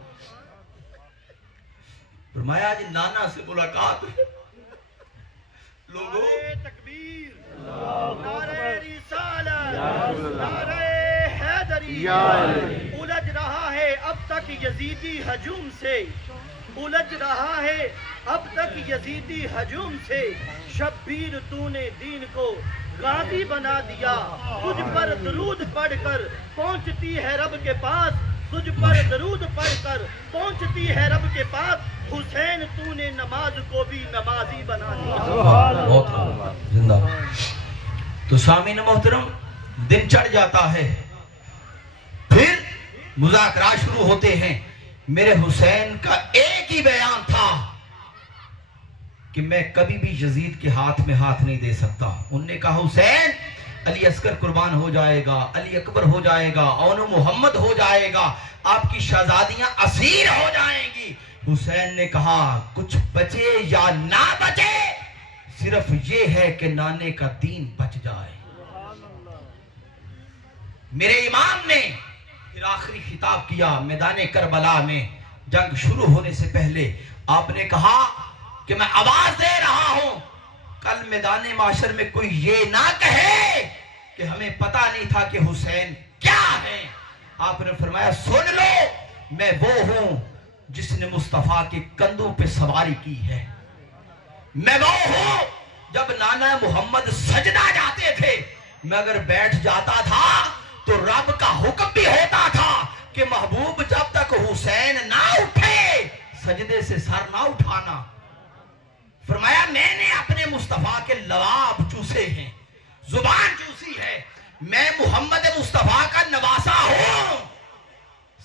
فرمایا جی نانا سے ملاقات ہے۔ لوگوں تکبیر، نعرہ رسالت، نعرہ حیدری، الجھ رہا ہے اب تک یزیدی ہجوم سے، الجھ رہا ہے اب تک یزیدی ہجوم سے، شبیر تو نے دین کو غازی بنا دیا، تجھ پر درود پڑھ کر پہنچتی ہے رب کے پاس، تجھ پر درود پڑھ کر پہنچتی ہے رب کے پاس، حسین تو نے نماز کو بھی نمازی بنا دیا۔ بہت زندہ۔ تو سامعین محترم دن چڑھ جاتا ہے، پھر مذاکرات شروع ہوتے ہیں۔ میرے حسین کا ایک ہی بیان تھا کہ میں کبھی بھی یزید کے ہاتھ میں ہاتھ نہیں دے سکتا. انہوں نے کہا حسین علی اصغر قربان ہو جائے گا, علی اکبر ہو جائے گا, اون محمد ہو جائے گا, آپ کی شہزادیاں اسیر ہو جائیں گی. حسین نے کہا کچھ بچے یا نہ بچے, صرف یہ ہے کہ نانے کا دین بچ جائے. میرے امام نے پھر آخری خطاب کیا میدان کربلا میں. جنگ شروع ہونے سے پہلے آپ نے کہا کہ میں آواز دے رہا ہوں, کل میدان معاشر میں کوئی یہ نہ کہے کہ ہمیں پتا نہیں تھا کہ حسین کیا ہے. آپ نے فرمایا سن لو, میں وہ ہوں جس نے مصطفیٰ کے کندھوں پہ سواری کی ہے. میں وہ ہوں جب نانا محمد سجدہ جاتے تھے, میں اگر بیٹھ جاتا تھا تو رب کا حکم بھی ہوتا تھا کہ محبوب جب تک حسین نہ اٹھے سجدے سے سر نہ اٹھانا. فرمایا میں نے اپنے مصطفیٰ کے لواب چوسے ہیں, زبان چوسی ہے, میں محمد مصطفیٰ کا نواسا ہوں.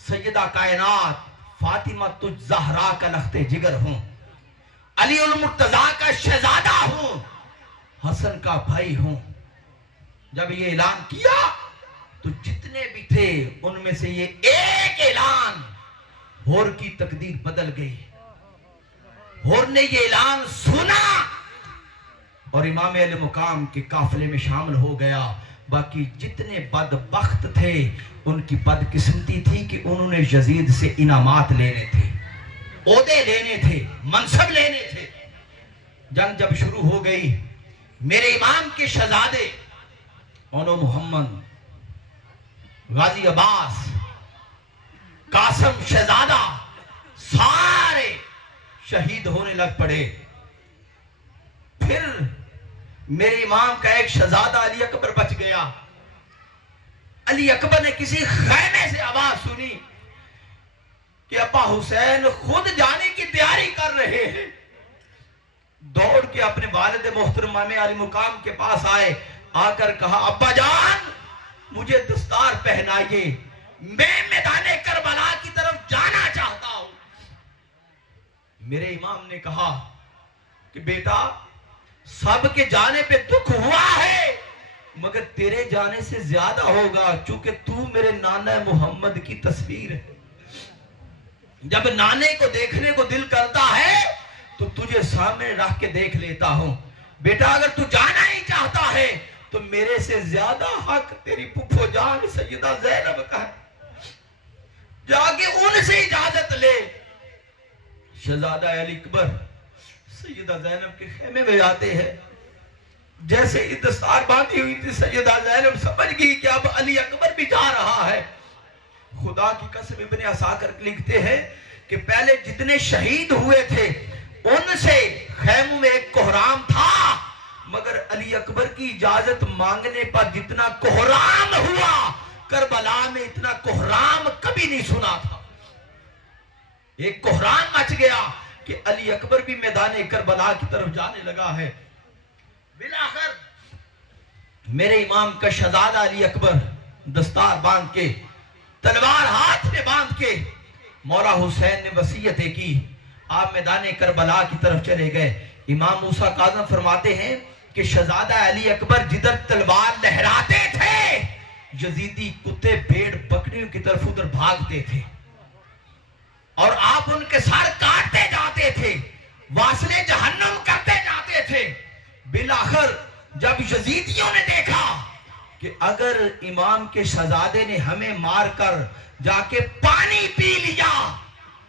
سیدہ کائنات فاطمہ تجھ زہرا کا لخت جگر ہوں, علی المرتضیٰ کا شہزادہ ہوں, حسن کا بھائی ہوں. جب یہ اعلان کیا تو جتنے بھی تھے ان میں سے یہ ایک اعلان ہور کی تقدیر بدل گئی. ہور نے یہ اعلان سنا اور امام علیہ مقام کے قافلے میں شامل ہو گیا. باقی جتنے بدبخت تھے ان کی بدقسمتی تھی کہ انہوں نے یزید سے انعامات لینے تھے, عہدے لینے تھے, منصب لینے تھے. جنگ جب شروع ہو گئی, میرے امام کے شہزادے اونو محمد, غازی عباس, قاسم شہزادہ سارے شہید ہونے لگ پڑے. پھر میرے امام کا ایک شہزادہ علی اکبر بچ گیا. علی اکبر نے کسی خیمے سے آواز سنی کہ ابا حسین خود جانے کی تیاری کر رہے ہیں. دوڑ کے اپنے والد محترم امام علی مقام کے پاس آئے, آ کر کہا ابا جان مجھے دستار پہنائیے, میں میدان کربلا کی طرف جانا چاہتا ہوں. میرے امام نے کہا کہ بیٹا سب کے جانے پہ دکھ ہوا ہے مگر تیرے جانے سے زیادہ ہوگا, چونکہ تو میرے نانا محمد کی تصویر ہے. جب نانے کو دیکھنے کو دل کرتا ہے تو تجھے سامنے رکھ کے دیکھ لیتا ہوں. بیٹا اگر تو جانا ہی چاہتا ہے تو میرے سے زیادہ حق تیری پھپھو جان سیدہ زینب کا ہے, جا کے ان سے اجازت لے. شہزادہ علی اکبر سیدہ زینب کے خیمے میں جاتے ہیں. جیسے ہی دستار باندھی ہوئی تھی سیدہ زینب سمجھ گئی کہ اب علی اکبر بھی جا رہا ہے. خدا کی قسم ابن عساکر لکھتے ہیں کہ پہلے جتنے شہید ہوئے تھے ان سے خیموں میں ایک کوہرام تھا, مگر علی اکبر کی اجازت مانگنے پر جتنا کوہرام ہوا کربلا میں اتنا کوہرام کبھی نہیں سنا تھا. ایک کوہرام مچ گیا کہ علی اکبر بھی میدان کربلا کی طرف جانے لگا ہے. بالآخر میرے امام کا شہزادہ علی اکبر دستار باندھ کے, تلوار ہاتھ میں باندھ کے, مولا حسین نے وصیت کی, آپ میدان کربلا کی طرف چلے گئے. امام موسیٰ کاظم فرماتے ہیں کہ شہزادہ علی اکبر جدھر تلوار لہراتے تھے یزیدی کتے بھیڑ بکریوں کی طرف ادھر بھاگتے تھے اور آپ ان کے سر کاٹتے جاتے تھے, واصلے جہنم کرتے جاتے تھے. بالآخر جب یزیدیوں نے دیکھا کہ اگر امام کے شہزادے نے ہمیں مار کر جا کے پانی پی لیا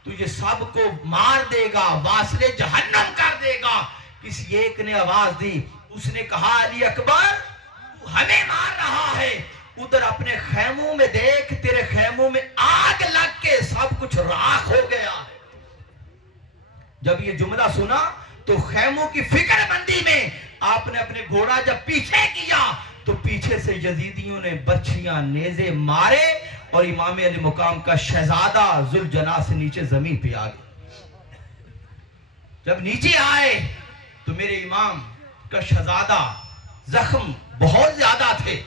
تو یہ سب کو مار دے گا, واصلے جہنم کر دے گا. کسی ایک نے آواز دی, اس نے کہا علی اکبر ہمیں مار رہا ہے, ادھر اپنے خیموں میں دیکھ, تیرے خیموں میں آگ لگ کے سب کچھ راکھ ہو گیا ہے. جب یہ جملہ سنا تو خیموں کی فکر بندی میں آپ نے اپنے گھوڑا جب پیچھے کیا تو پیچھے سے یزیدیوں نے برچھیاں نیزے مارے اور امام علی مقام کا شہزادہ ذوالجناح سے نیچے زمین پہ آ گئے. جب نیچے آئے تو میرے امام کا شہزادہ زخم بہت زیادہ تھے.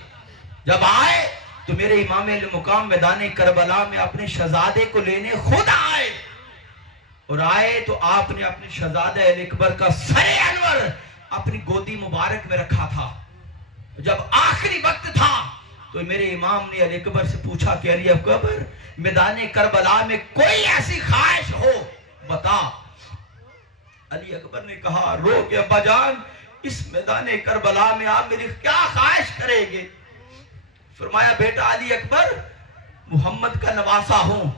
جب آئے تو میرے امام علی مقام میدان کربلا میں اپنے شہزادے کو لینے خود آئے، اور آئے تو آپ نے اپنے شہزادہ علی اکبر کا سر انور اپنی گودی مبارک میں رکھا تھا۔ جب آخری وقت تھا تو میرے امام نے علی اکبر سے پوچھا کہ علی اکبر، میدان کربلا میں کوئی ایسی خواہش ہو بتا۔ علی اکبر نے کہا رو کہ ابا جان، اس میدان کربلا میں آپ میری کیا خواہش کریں گے؟ فرمایا بیٹا علی اکبر، محمد کا نواسا ہوں،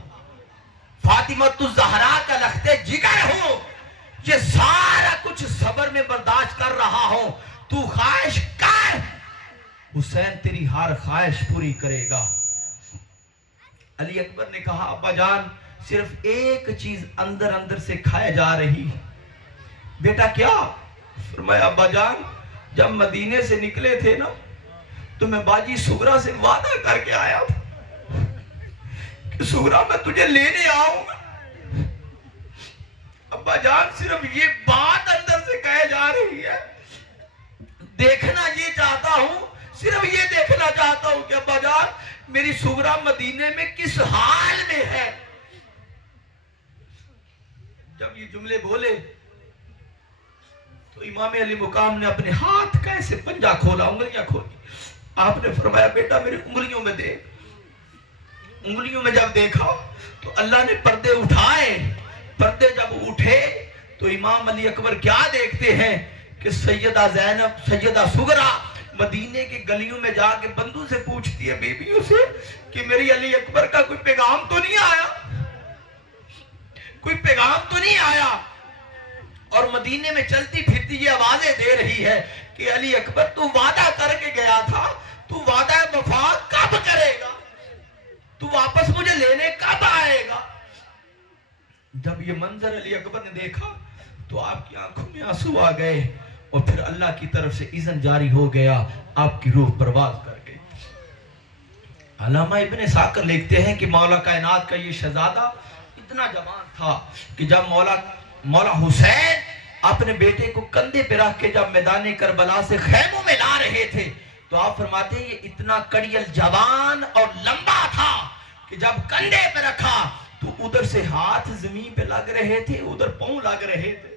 فاطمہ الزہرا کا لخت جگر ہوں، یہ سارا کچھ صبر میں برداشت کر رہا ہوں، تو خواہش کر، حسین تیری ہر خواہش پوری کرے گا۔ علی اکبر نے کہا ابا جان، صرف ایک چیز اندر اندر سے کھائے جا رہی۔ بیٹا کیا؟ فرمایا ابا جان، جب مدینے سے نکلے تھے نا تو میں باجی سغرا سے وعدہ کر کے آیا تھا کہ سغرا میں تجھے لینے آؤں گا۔ ابا جان صرف یہ بات اندر سے کہے جا رہی ہے، دیکھنا یہ چاہتا ہوں، صرف یہ دیکھنا چاہتا ہوں کہ ابا جان میری سغرا مدینے میں کس حال میں ہے۔ جب یہ جملے بولے تو امام علی مقام نے اپنے ہاتھ کا ایسے پنجہ کھولا، انگلیاں کھولی، آپ نے فرمایا بیٹا میری انگلیوں میں دیکھ۔ انگلیوں میں جب دیکھا تو اللہ نے پردے اٹھائے، پردے جب اٹھے تو امام علی اکبر کیا دیکھتے ہیں کہ سیدہ زینب، سیدہ سغرا مدینے کے گلیوں میں جا کے بندوں سے پوچھتی ہے، بیبیوں سے، کہ میری علی اکبر کا کوئی پیغام تو نہیں آیا، کوئی پیغام تو نہیں آیا۔ اور مدینے میں چلتی پھرتی یہ آوازیں دے رہی ہے کہ علی اکبر تو وعدہ کر کے گیا تھا، تو وعدہ وفا کب کرے گا، تو واپس مجھے لینے کب آئے گا۔ جب یہ منظر علی اکبر نے دیکھا تو آپ کی آنکھوں میں آنسو آ گئے، اور پھر اللہ کی طرف سے اذن جاری ہو گیا، آپ کی روح پرواز کر گئی۔ علامہ ابن ساکر لکھتے ہیں کہ مولا کائنات کا یہ شہزادہ اتنا جوان تھا کہ جب مولا حسین اپنے بیٹے کو کندھے پہ رکھ کے جب میدان کربلا سے خیموں میں لا رہے تھے تو آپ فرماتے ہیں یہ اتنا کڑیل جوان اور لمبا تھا کہ جب کندھے پہ رکھا تو ادھر سے ہاتھ زمین پہ لگ رہے تھے، ادھر پاؤں لگ رہے تھے۔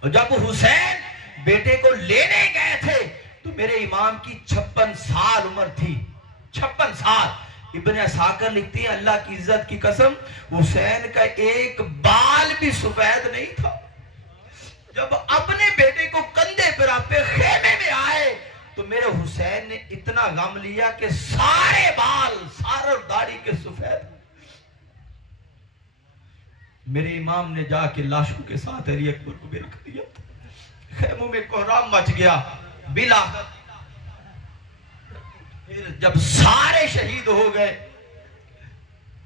اور جب حسین بیٹے کو لینے گئے تھے تو میرے امام کی 56 سال عمر تھی، 56 سال۔ ابن اساکر لکھتی ہے اللہ کی عزت کی قسم، حسین کا ایک بال بھی سفید نہیں تھا۔ جب اپنے بیٹے کو کندھے پر آپ پہ خیمے میں آئے تو میرے حسین نے اتنا غم لیا کہ سارے بال، سارے داڑھی کے سفید۔ میرے امام نے جا کے لاشوں کے ساتھ علی اکبر کو بھی رکھ دیا، خیموں میں کوہرام مچ گیا بلا۔ پھر جب سارے شہید ہو گئے،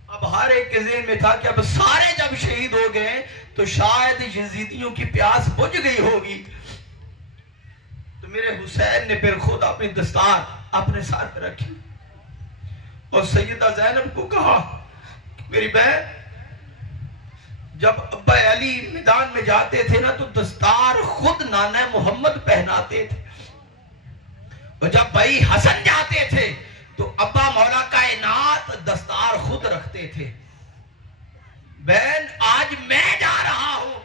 اب ہر ایک کے ذہن میں تھا کہ اب سارے جب شہید ہو گئے تو شاید یزیدیوں کی پیاس بجھ گئی ہوگی، تو میرے حسین نے پھر خود اپنی دستار اپنے سر پہ رکھی اور سیدہ زینب کو کہا کہ میری بہن، جب ابا علی میدان میں جاتے تھے نا تو دستار خود نانا محمد پہناتے تھے، اور جب بھائی حسن جاتے تھے تو ابا مولا کائنات دستار خود رکھتے تھے۔ بہن آج میں جا رہا ہوں،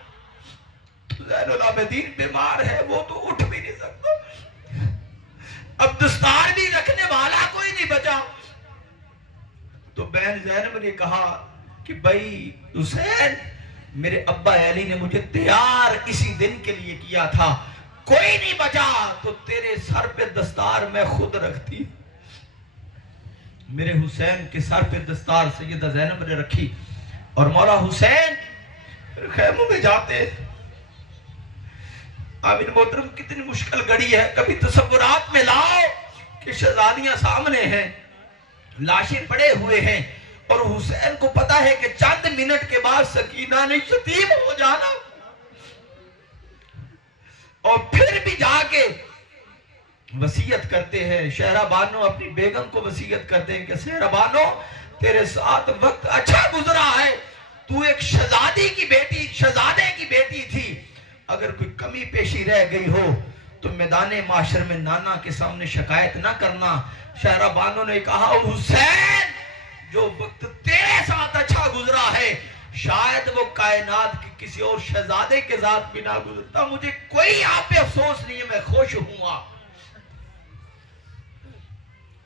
زین العابدین بیمار ہے، وہ تو اٹھ بھی نہیں سکتا، اب دستار بھی رکھنے والا کوئی نہیں بچا۔ تو بہن زینب نے کہا کہ بھائی حسین، میرے ابا علی نے مجھے تیار اسی دن کے لیے کیا تھا، کوئی نہیں بچا تو تیرے سر پہ دستار میں خود رکھتی۔ میرے حسین کے سر پہ دستار سیدہ زینب نے رکھی، اور مولا حسین خیموں میں جاتے۔ آمین محترم، کتنی مشکل گھڑی ہے، کبھی تصورات میں لاؤ کہ شہزادیاں سامنے ہیں، لاشیں پڑے ہوئے ہیں، اور حسین کو پتا ہے کہ چند منٹ کے بعد سکینہ نے یتیم ہو جانا، اور پھر بھی جا کے وصیت کرتے ہیں۔ شہرہ بانو اپنی بیگم کو وصیت کرتے ہیں کہ شہرہ بانو، تیرے ساتھ وقت اچھا گزرا ہے، تو ایک شہزادے کی بیٹی تھی، اگر کوئی کمی پیشی رہ گئی ہو تو میدان معاشر میں نانا کے سامنے شکایت نہ کرنا، شہرہ بانو نے کہا حسین جو وقت تیرے ساتھ اچھا گزرا ہے شاید وہ کائنات کی کسی اور شہزادے کے ذات بھی نہ گزرتا. مجھے کوئی آپ پہ افسوس نہیں ہے, میں خوش ہوں.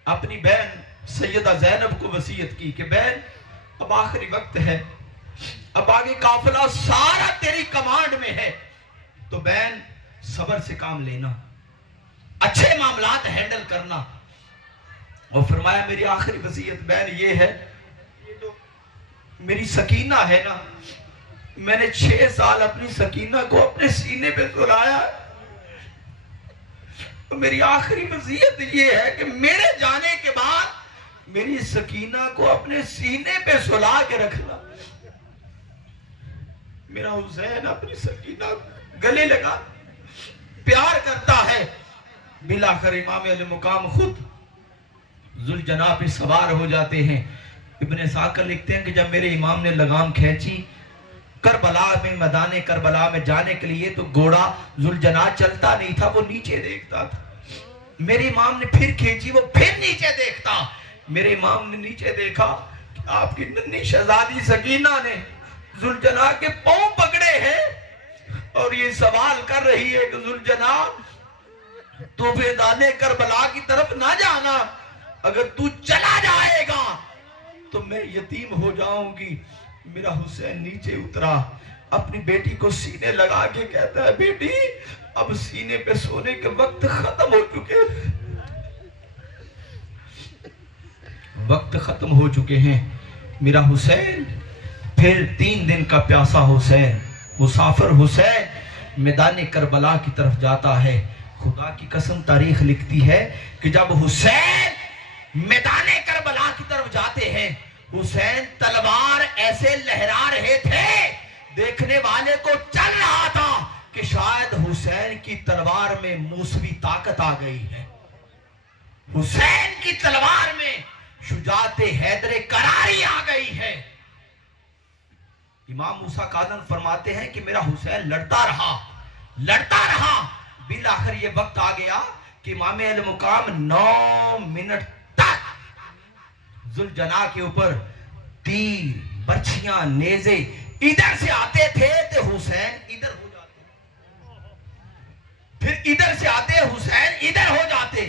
اپنی بہن سیدہ زینب کو وصیت کی کہ بہن اب آخری وقت ہے, اب آگے قافلہ سارا تیری کمانڈ میں ہے, تو بہن صبر سے کام لینا, اچھے معاملات ہینڈل کرنا. اور فرمایا میری آخری وصیت بہن یہ ہے, یہ جو میری سکینہ ہے نا, میں نے 6 سال اپنی سکینہ کو اپنے سینے پہ سلایا. میری آخری وصیت یہ ہے کہ میرے جانے کے بعد میری سکینہ کو اپنے سینے پہ سلا کے رکھنا. میرا حسین اپنی سکینہ گلے لگا, پیار کرتا ہے. بالآخر امام علیہ مقام خود ذوالجناح پہ سوار ہو جاتے ہیں. ابن ساکر لکھتے ہیں کہ جب میرے امام نے لگام کھینچی کربلا میں, میدان کربلا میں جانے کے لیے, تو گھوڑا ذوالجناح چلتا نہیں تھا, وہ نیچے دیکھتا تھا. میرے امام نے پھر کھینچی, وہ پھر نیچے دیکھتا. میرے امام نے نیچے دیکھا کہ آپ کی ننھی شہزادی سکینہ نے ذوالجناح کے پاؤں پکڑے ہیں اور یہ سوال کر رہی ہے کہ ذوالجناح تو میدان کربلا کی طرف نہ جانا, اگر تو چلا جائے گا تو میں یتیم ہو جاؤں گی. میرا حسین نیچے اترا, اپنی بیٹی کو سینے لگا کے کہتا ہے بیٹی اب سینے پہ سونے کے وقت ختم ہو چکے ہیں, وقت ختم ہو چکے ہیں. میرا حسین پھر 3 دن کا پیاسا حسین, مسافر حسین میدان کربلا کی طرف جاتا ہے. خدا کی قسم تاریخ لکھتی ہے کہ جب حسین میدان کربلا کی طرف جاتے ہیں, حسین تلوار ایسے لہرا رہے تھے, دیکھنے والے کو چل رہا تھا کہ شاید حسین کی تلوار میں موسوی طاقت آ گئی ہے, حسین کی تلوار میں شجاعت حیدر کراری آ گئی ہے. امام موسیٰ کاظم فرماتے ہیں کہ میرا حسین لڑتا رہا. بالآخر یہ وقت آ گیا کہ امام علیہ مقام 9 منٹ تک ذوالجناح کے اوپر تیر, برچھیاں, نیزے ادھر سے آتے تھے تو حسین ادھر ہو جاتے, پھر ادھر سے آتے حسین ادھر ہو جاتے,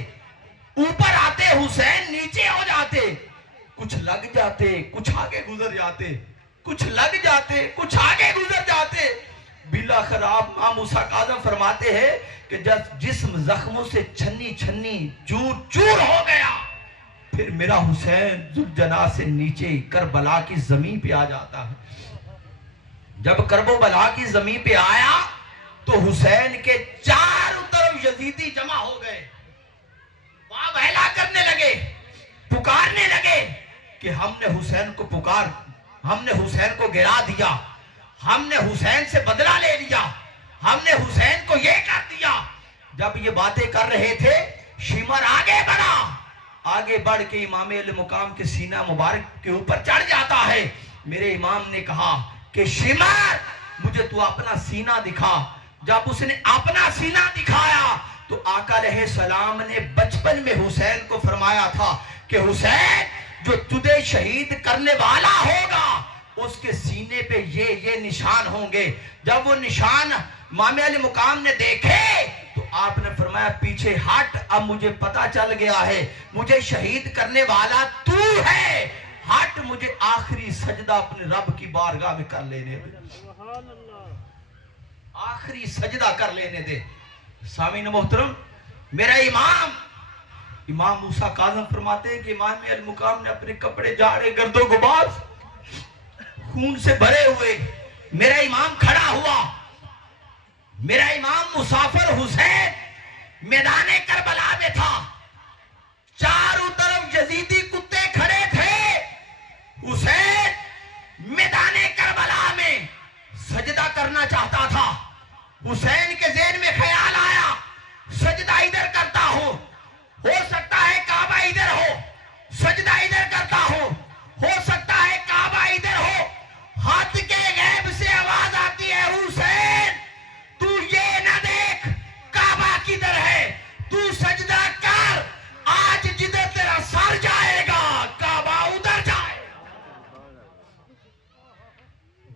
اوپر آتے حسین نیچے ہو جاتے, کچھ لگ جاتے کچھ آگے گزر جاتے, کچھ لگ جاتے کچھ آگے گزر جاتے. بالآخر آپ امام موسیٰ کاظم فرماتے ہیں کہ جب جسم زخموں سے چھنی چور چور ہو گیا, پھر میرا حسین ذوالجناح سے نیچے کربلا کی زمین پہ آ جاتا ہے. جب کربلا کی زمین پہ آیا تو حسین کے چاروں طرف یزیدی جمع ہو گئے, وہاں بہلا کرنے لگے, پکارنے لگے کہ ہم نے حسین کو گرا دیا, ہم نے حسین سے بدلہ لے لیا, ہم نے حسین کو یہ کر دیا. جب یہ باتیں کر رہے تھے شمر آگے بڑھ کے امام علیہ مقام کے سینہ مبارک کے اوپر چڑھ جاتا ہے. میرے امام نے کہا کہ شمر مجھے تو اپنا سینہ دکھا. جب اس نے اپنا سینہ دکھایا تو آقا علیہ السلام نے بچپن میں حسین کو فرمایا تھا کہ حسین جو تجھے شہید کرنے والا ہوگا اس کے سینے پہ یہ نشان ہوں گے. جب وہ نشان امام علیہ مقام نے دیکھے تو آپ نے فرمایا پیچھے ہٹ, اب مجھے پتا چل گیا ہے مجھے شہید کرنے والا تو ہے, ہٹ مجھے آخری سجدہ اپنے رب کی بارگاہ میں کر لینے دے, آخری سجدہ کر لینے دے. سامعین محترم, میرا امام موسیٰ کاظم فرماتے ہیں کہ امام علیہ مقام نے اپنے کپڑے جھاڑے, گرد و غبار خون سے بھرے ہوئے. میرا امام کھڑا ہوا, میرا امام مسافر حسین میدان کربلا میں تھا, چاروں طرف یزیدی کتے کھڑے تھے. حسین میدان کربلا میں سجدہ کرنا چاہتا تھا. حسین کے ذہن میں خیال آیا سجدہ ادھر کرتا ہوں, ہو سکتا ہے کعبہ ادھر ہو, سجدہ ادھر کرتا ہوں, ہو سکتا ہے کعبہ ادھر ہو. ہاتھ کے غیب سے آواز آتی ہے حسین تو یہ نہ دیکھ کعبہ کدھر ہے, تو سجدہ کر, آج جدھر تیرا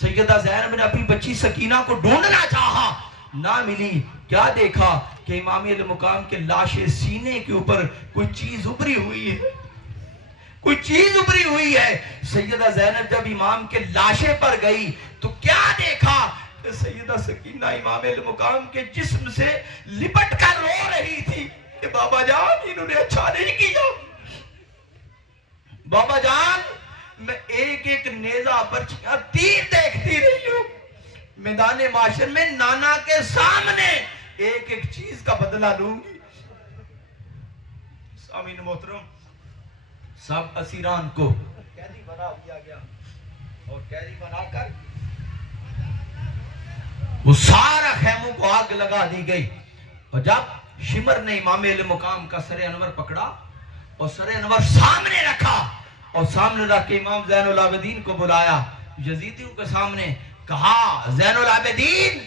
سیدہ زینب نے اپنی بچی سکینہ کو ڈھونڈنا چاہا، نہ ملی۔ کیا دیکھا کہ امام علیہ مقام کے لاش سینے کے اوپر کوئی چیز ابری ہوئی ہے، کوئی چیز ابری ہوئی ہے۔ سیدہ زینب جب امام کے لاشے پر گئی تو کیا دیکھا کہ سیدہ سکینہ امام علیہ مقام کے جسم سے لپٹ کر رو رہی تھی کہ بابا جان انہوں نے اچھا نہیں کیا، بابا جان میں ایک ایک نیزہ برچیاں تیر دیکھتی رہی ہوں، میدان معاشر میں نانا کے سامنے ایک ایک چیز کا بدلہ لوں گی۔ سامعین محترم، سب اسیران کو قیدی بنا دیا گیا اور قیدی بنا کر وہ سارا خیموں کو آگ لگا دی گئی۔ اور جب شمر نے امام علیہ مقام کا سر انور پکڑا اور سر انور سامنے رکھا اور سامنے رکھ کے امام زین العابدین کو بلایا، یزیدیوں کے سامنے کہا زین العابدین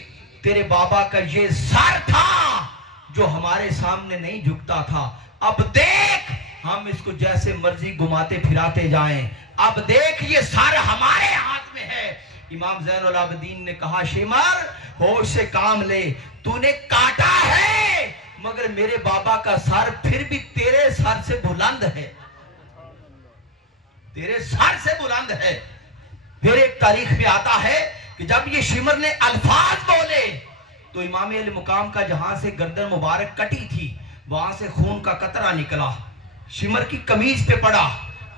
تیرے بابا کا یہ سر تھا جو ہمارے سامنے نہیں جھکتا تھا، اب دیکھ ہم اس کو جیسے مرضی گھماتے پھراتے جائیں، اب دیکھ یہ سر ہمارے ہاتھ میں ہے۔ امام زین العابدین نے کہا شمر ہوش سے کام لے، تو نے کاٹا ہے مگر میرے بابا کا سر پھر بھی تیرے سر سے بلند ہے، تیرے سر سے بلند ہے۔ پھر ایک تاریخ میں آتا ہے کہ جب یہ شمر نے الفاظ بولے تو امام علیہ مقام کا جہاں سے گردن مبارک کٹی تھی وہاں سے خون کا قطرہ نکلا، شمر کی قمیض پہ پڑا،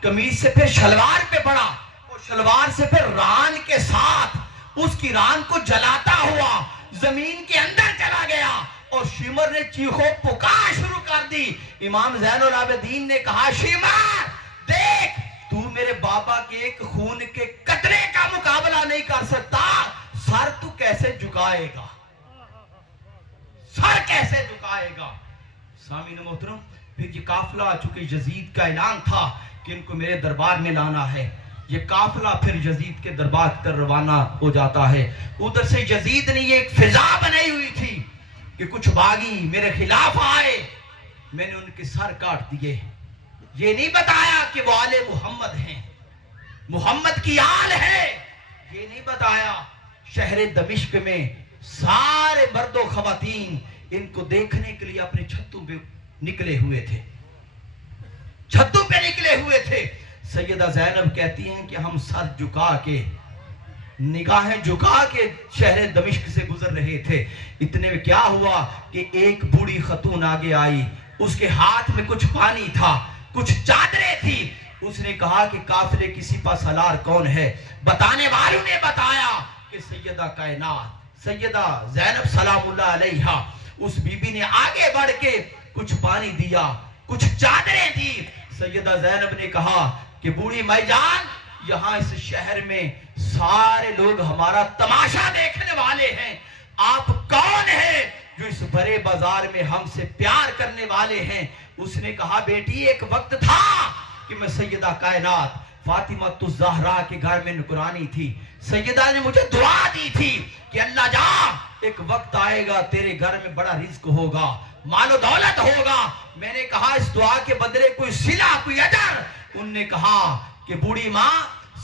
قمیض سے پھر شلوار پہ پڑا اور شلوار سے پھر ران کے ساتھ اس کی ران کو جلاتا ہوا زمین کے اندر چلا گیا اور شمر نے چیخو پکار شروع کر دی۔ امام زین العابدین نے کہا شمر دیکھ تو میرے بابا کے ایک خون کے قطرے کا مقابلہ نہیں کر سکتا، سر تو کیسے جھکائے گا، سر کیسے جھکائے گا۔ سامعین محترم، پھر یہ قافلہ چونکہ یزید کا اعلان تھا کہ ان کو میرے دربار میں لانا ہے، یہ قافلہ پھر یزید کے دربار کی طرف روانہ ہو جاتا ہے۔ ادھر سے یزید نے یہ ایک فضا بنائی ہوئی تھی کہ کچھ باغی میرے خلاف آئے، میں نے ان کے سر کاٹ دیے، یہ نہیں بتایا کہ وہ آل محمد ہیں، محمد کی آل ہے، یہ نہیں بتایا۔ شہر دمشق میں سارے مرد و خواتین ان کو دیکھنے کے لیے اپنے چھتوں پہ نکلے ہوئے تھے، چھتوں پہ نکلے ہوئے تھے۔ سیدہ زینب کہتی ہیں کہ ہم سر جھکا کے نگاہیں جھکا کے شہر دمشق سے گزر رہے تھے، اتنے میں کیا ہوا کہ ایک بوڑھی خاتون آگے آئی، اس کے ہاتھ میں کچھ پانی تھا، کچھ چادریں تھی، اس نے کہا کہ قافلے کی سپہ سالار کون ہے؟ بتانے والوں نے بتایا کہ سیدہ کائنات سیدہ زینب سلام اللہ علیہا۔ اس بی بی نے آگے بڑھ کے کچھ پانی دیا، کچھ چادریں دی۔ سیدہ زینب نے کہا کہ بوڑھی مائی جان یہاں اس شہر میں سارے لوگ ہمارا تماشا دیکھنے والے ہیں، آپ کون ہیں جو اس بڑے بازار میں ہم سے پیار کرنے والے ہیں؟ اس نے کہا بیٹی ایک وقت تھا کہ میں سیدہ کائنات فاطمہ الزہرا کے گھر میں نکرانی تھی، سیدہ نے مجھے دعا دی تھی کہ اللہ جا ایک وقت آئے گا تیرے گھر میں بڑا رزق ہوگا، مال و دولت ہوگا۔ میں نے کہا اس دعا کے بدلے کوئی صلہ کوئی اجر؟ ان نے کہا کہ بوڑھی ماں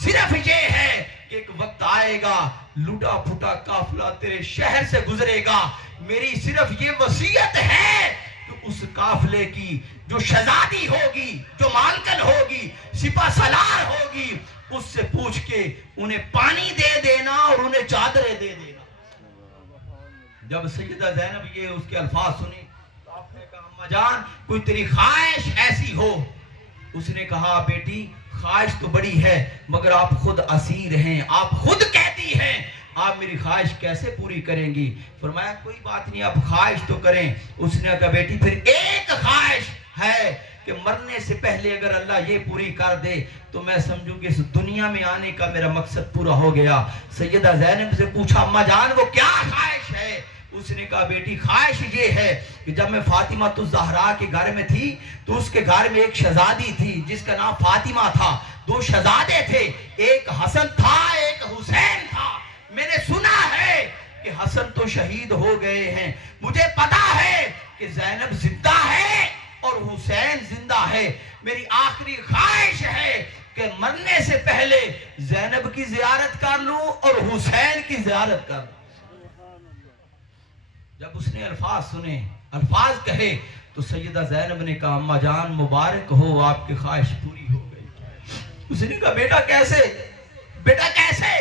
صرف یہ ہے کہ ایک وقت آئے گا لوٹا پھوٹا قافلہ تیرے شہر سے گزرے گا، میری صرف یہ وصیت ہے کہ اس قافلے کی جو شہزادی ہوگی، جو مالکن ہوگی، سپہ سالار ہوگی، اس سے پوچھ کے انہیں پانی دے دینا اور انہیں چادریں دے دینا۔ جب سیدہ زینب یہ اس کے الفاظ سنی تو آپ نے کہا اماں جان کوئی تیری خواہش ایسی ہو؟ اس نے کہا بیٹی خواہش تو بڑی ہے مگر آپ خود اسیر ہیں، آپ خود کہتی ہیں، آپ میری خواہش کیسے پوری کریں گی؟ فرمایا کوئی بات نہیں آپ خواہش تو کریں۔ اس نے کہا بیٹی پھر ایک خواہش ہے کہ مرنے سے پہلے اگر اللہ یہ پوری کر دے تو میں سمجھوں کہ اس دنیا میں آنے کا میرا مقصد پورا ہو گیا۔ سیدہ زینب سے پوچھا اماں جان وہ کیا خواہش ہے؟ اس نے کہا بیٹی خواہش یہ ہے کہ جب میں فاطمہ الزہرا کے گھر میں تھی تو اس کے گھر میں ایک شہزادی تھی جس کا نام فاطمہ تھا، دو شہزادے تھے، ایک حسن تھا ایک حسین تھا۔ میں نے سنا ہے کہ حسن تو شہید ہو گئے ہیں، مجھے پتا ہے کہ زینب زندہ ہے اور حسین زندہ ہے، میری آخری خواہش ہے کہ مرنے سے پہلے پہلے زینب کی زیارت کر لوں اور حسین کی زیارت کر لوں۔ جب اس نے الفاظ سنے، الفاظ کہے، تو سیدہ زینب نے کہا اماں جان مبارک ہو، آپ کی خواہش پوری ہو گئی۔ اس نے کہا بیٹا کیسے؟ بیٹا کیسے؟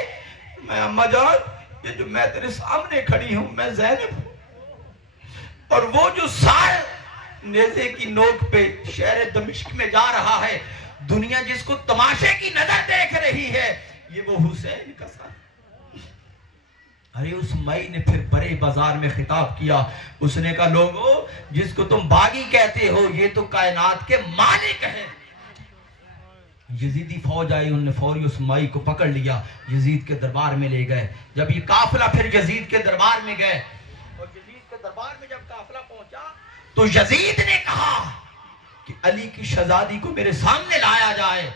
میں اماں جان یہ جو میں تیرے سامنے کھڑی ہوں میں زینب ہوں، اور وہ جو سار نیزے کی نوک پہ شہر دمشق میں جا رہا ہے، دنیا جس کو تماشے کی نظر دیکھ رہی ہے، یہ وہ حسین کا سر۔ ارے اس مائی نے پھر بڑے بازار میں خطاب کیا، اس نے کہا لوگو جس کو تم باغی کہتے ہو یہ تو کائنات کے مالک ہے۔ یزیدی فوج آئی، انہوں نے فوری اس مائی کو پکڑ لیا، یزید کے دربار میں لے گئے۔ جب یہ قافلہ پھر یزید کے دربار میں گئے، اور یزید کے دربار میں جب قافلہ پہنچا تو یزید نے کہا کہ علی کی شہزادی کو میرے سامنے لایا جائے۔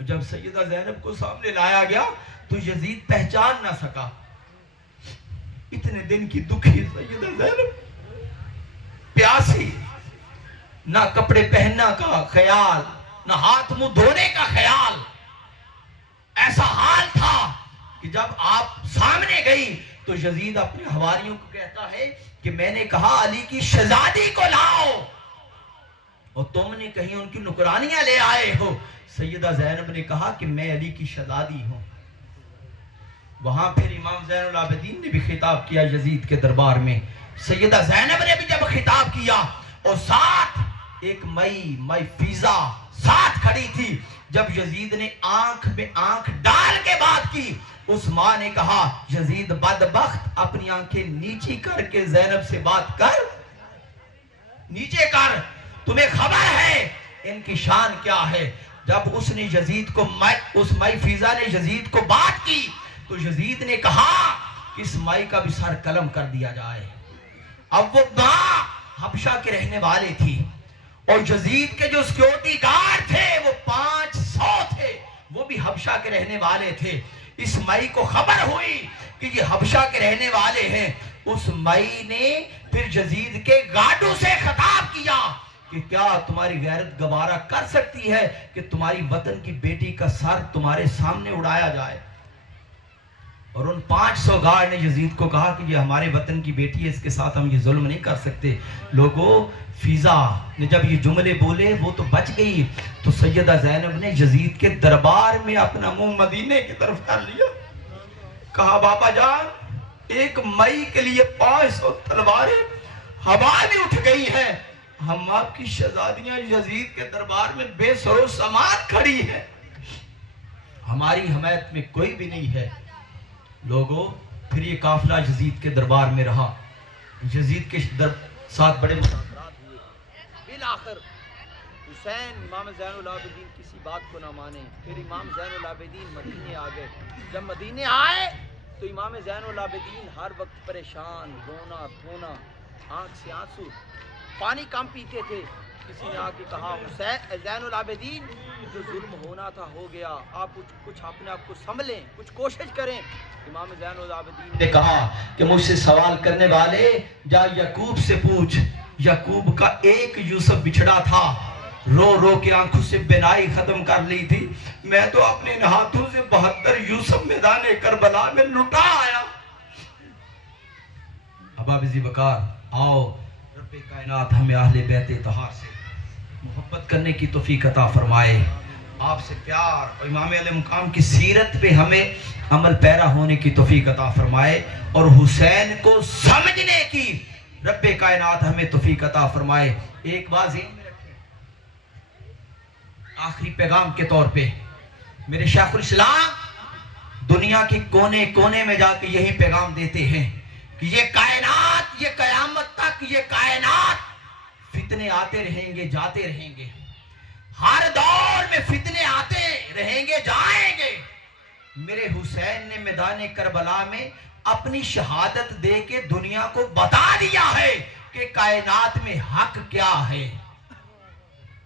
جب سیدہ زینب کو سامنے لایا گیا تو یزید پہچان نہ سکا۔ اتنے دن کی دکھی سیدہ زینب، پیاسی، نہ کپڑے پہننا کا خیال، نہ ہاتھ منہ دھونے کا خیال، ایسا حال تھا کہ جب آپ سامنے گئی تو یزید اپنے حواریوں کو کہتا ہے کہ میں نے کہا علی کی شہزادی کو لاؤ اور تم نے کہیں ان کی نکرانیاں لے آئے ہو۔ سیدہ زینب نے کہا کہ میں علی کی شہزادی ہوں۔ وہاں پھر امام زین العابدین نے بھی خطاب کیا یزید کے دربار میں، سیدہ زینب نے بھی جب خطاب کیا، اور ساتھ ایک مائی فیضا ساتھ کھڑی تھی۔ جب یزید نے آنکھ میں آنکھ ڈال کے بات کی، اس ماں نے کہا یزید بدبخت اپنی آنکھیں نیچی کر کے زینب سے بات کر، نیچے کر، تمہیں خبر ہے ان کی شان کیا ہے۔ جب اس نے یزید کو اس مائی فیضا نے یزید کو بات کی تو یزید نے کہا کہ اس مائی کا بھی سر قلم کر دیا جائے۔ اب وہ ماں حبشہ کے رہنے والے تھی، اور یزید کے جو سیکیورٹی گارڈ تھے وہ 500 تھے، وہ بھی حبشہ کے رہنے والے تھے۔ اس مائی کو خبر ہوئی کہ یہ حبشہ کے رہنے والے ہیں۔ اس مائی نے پھر یزید کے گارڈوں سے خطاب کیا کہ کیا تمہاری غیرت گوارا کر سکتی ہے کہ تمہاری وطن کی بیٹی کا سر تمہارے سامنے اڑایا جائے؟ اور ان 500 گارڈ نے یزید کو کہا کہ یہ ہمارے وطن کی بیٹی ہے، اس کے ساتھ ہم یہ ظلم نہیں کر سکتے۔ لوگوں فیضا نے جب یہ جملے بولے وہ تو بچ گئی، تو سیدہ زینب نے یزید کے دربار میں اپنا منہ مدینے کی طرف کر لیا، کہا بابا جان ایک مئی کے لیے 500 تلواریں ہوا میں اٹھ گئی ہیں، ہم آپ کی شہزادیاں یزید کے دربار میں بے سر و سامان کھڑی ہیں، ہماری حمایت میں کوئی بھی نہیں ہے۔ لوگوں پھر یہ قافلہ یزید کے دربار میں رہا، یزید کے ساتھ بڑے مذاکرات ہوئے۔ بالآخر حسین امام زین العابدین کسی بات کو نہ مانے، پھر امام زین العابدین مدینے آ گئے۔ جب مدینے آئے تو امام زین العابدین ہر وقت پریشان، رونا دھونا، آنکھ سے آنسو، پانی کم پیتے تھے۔ کسی نے آ کے کہا حسین زین العابدین جو ظلم ہونا تھا ہو گیا، آپ کچھ اپنے آپ کو سنبھلیں، کچھ کوشش کریں۔ امام زین العابدین نے کہا کہ مجھ سے سوال کرنے والے جا یعقوب سے پوچھ، یعقوب کا ایک یوسف بچھڑا تھا، رو رو کے آنکھوں سے بینائی ختم کر لی تھی، میں تو اپنے ہاتھوں سے 72 یوسف میدان کربلا میں لٹا آیا۔ احباب ذی وقار، آؤ رب کائنات ہمیں اہل بیت طہار سے محبت کرنے کی توفیق عطا فرمائے، آپ سے پیار اور امام علیہ مقام کی سیرت پہ ہمیں عمل پیرا ہونے کی توفیق عطا فرمائے، اور حسین کو سمجھنے کی رب کائنات ہمیں توفیق عطا فرمائے۔ ایک بات ذہن میں رکھیں، آخری پیغام کے طور پہ میرے شیخ الاسلام دنیا کے کونے کونے میں جا کے یہی پیغام دیتے ہیں کہ یہ کائنات، یہ قیامت تک یہ کائنات فتنے آتے رہیں گے جاتے رہیں گے، ہر دور میں فتنے آتے رہیں گے جائیں گے۔ میرے حسین نے میدان کربلا میں اپنی شہادت دے کے دنیا کو بتا دیا ہے کہ کائنات میں حق کیا ہے۔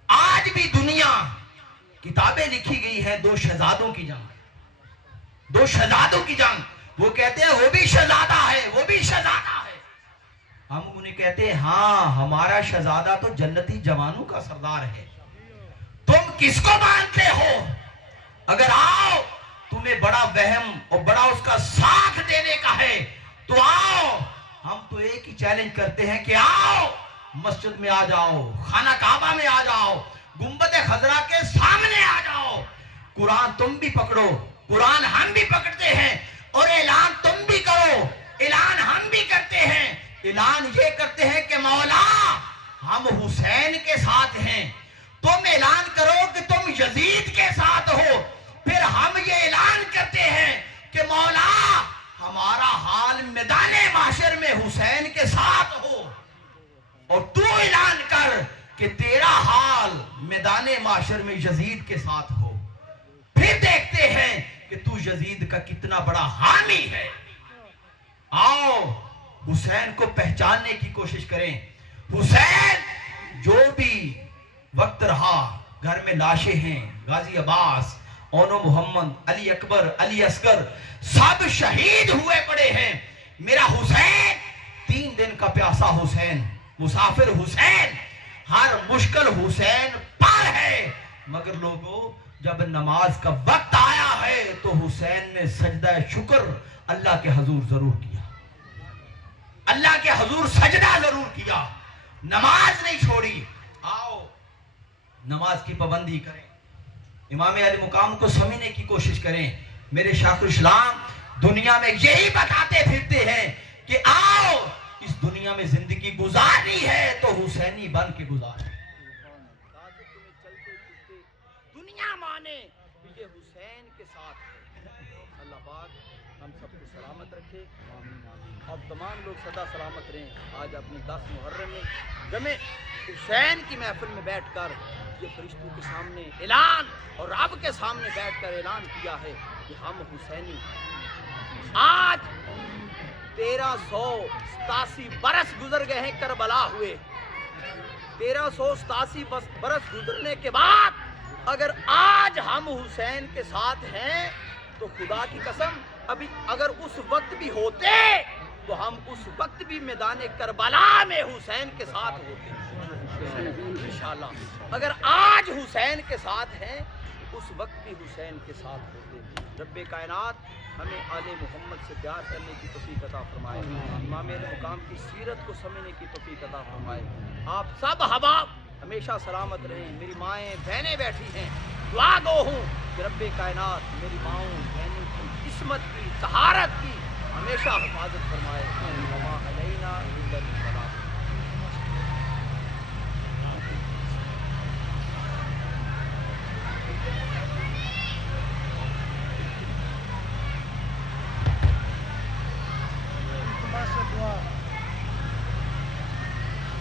آج بھی دنیا کتابیں لکھی گئی ہیں دو شہزادوں کی جنگ، دو شہزادوں کی جنگ، وہ کہتے ہیں وہ بھی شہزادہ ہے، وہ بھی شہزادہ ہے، ہم انہیں کہتے ہیں ہاں ہمارا شہزادہ تو جنتی جوانوں کا سردار ہے، تم کس کو مانتے ہو؟ اگر آؤ تمہیں بڑا وہم اور بڑا اس کا ساتھ دینے کا ہے تو آؤ. ہم تو ایک ہی چیلنج کرتے ہیں کہ آؤ مسجد میں آ جاؤ, خانہ کعبہ میں آ جاؤ, گنبد خضرا کے سامنے آ جاؤ. قرآن تم بھی پکڑو, قرآن ہم بھی پکڑتے ہیں, اور اعلان تم بھی کرو, اعلان ہم بھی کرتے ہیں. اعلان یہ کرتے ہیں کہ مولا ہم حسین کے ساتھ ہیں. تم اعلان کرو کہ تم یزید کے ساتھ ہو, پھر ہم یہ اعلان کرتے ہیں کہ مولا ہمارا حال میدان محشر میں حسین کے ساتھ ہو, اور تو اعلان کر کہ تیرا حال میدان محشر میں یزید کے ساتھ ہو. پھر دیکھتے ہیں کہ تو یزید کا کتنا بڑا حامی ہے. آؤ حسین کو پہچاننے کی کوشش کریں. حسین جو بھی وقت رہا, گھر میں لاشیں ہیں, غازی عباس, اونو محمد, علی اکبر, علی اصغر, سب شہید ہوئے پڑے ہیں. میرا حسین 3 دن کا پیاسا حسین, مسافر حسین, ہر مشکل حسین پار ہے. مگر لوگوں جب نماز کا وقت آیا ہے تو حسین نے سجدہ شکر اللہ کے حضور ضرور کیا, اللہ کے حضور سجدہ ضرور کیا, نماز نہیں چھوڑی. آؤ نماز کی پابندی کریں, امام علی مقام کو سمجھنے کی کوشش کریں. میرے شیخ الاسلام دنیا میں یہی بتاتے پھرتے ہیں کہ آؤ اس دنیا میں زندگی گزارنی ہے تو حسینی بن کے گزاریں. دنیا مانے یہ حسین کے ساتھ ہے. اللہ پاک ہم سب کو سلامت رکھے, اور تمام لوگ سدا سلامت رہیں. آج اپنی 10 محرم میں جمع حسین کی محفل میں بیٹھ کر یہ فرشتوں کے سامنے اعلان اور رب کے سامنے بیٹھ کر اعلان کیا ہے کہ ہم حسینی. آج 1387 برس گزر گئے ہیں کربلا ہوئے. 1387 برس گزرنے کے بعد اگر آج ہم حسین کے ساتھ ہیں تو خدا کی قسم ابھی اگر اس وقت بھی ہوتے تو ہم اس وقت بھی میدان کربلا میں حسین کے ساتھ ہوتے انشاءاللہ. اگر آج حسین کے ساتھ ہیں اس وقت بھی حسین کے ساتھ ہوتے. رب کائنات ہمیں آل محمد سے پیار کرنے کی توفیق عطا فرمائے, امام علی مقام کی سیرت کو سمجھنے کی توفیق عطا فرمائے. آپ سب احباب ہمیشہ سلامت رہیں. میری مائیں بہنیں بیٹھی ہیں, دعا گو ہوں کہ رب کائنات میری ماؤں بہنوں کی عصمت کی, طہارت کی ہمیشہ حفاظت فرمائے. وما علینا الا البلاغ.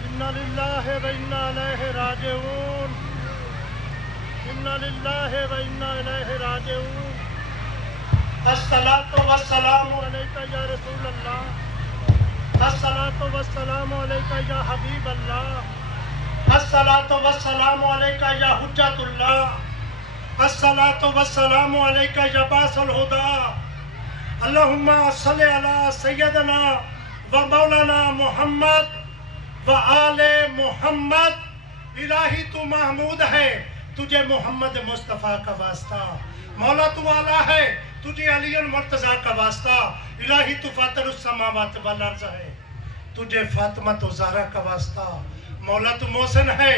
انا للہ و انا الیہ راجعون, انا للہ و انا الیہ راجعون. الصلاۃ والسلام علیک یا رسول اللہ, الصلاۃ والسلام علیک یا حبیب اللہ, الصلاۃ والسلام علیک یا حجت اللہ, الصلاۃ والسلام علیک یا باعث الہدی. اللہم صلی علی سیدنا و مولانا محمد و آل محمد. الہی تو محمود ہے, تجھے محمد مصطفیٰ کا واسطہ. مولا تو اعلیٰ ہے, تجھے علی المرتضیٰ کا واسطہ. الہی تو فاطر السماوات والارض ہے, تجھے فاطمہ و زہرا کا واسطہ. مولا تو محسن ہے,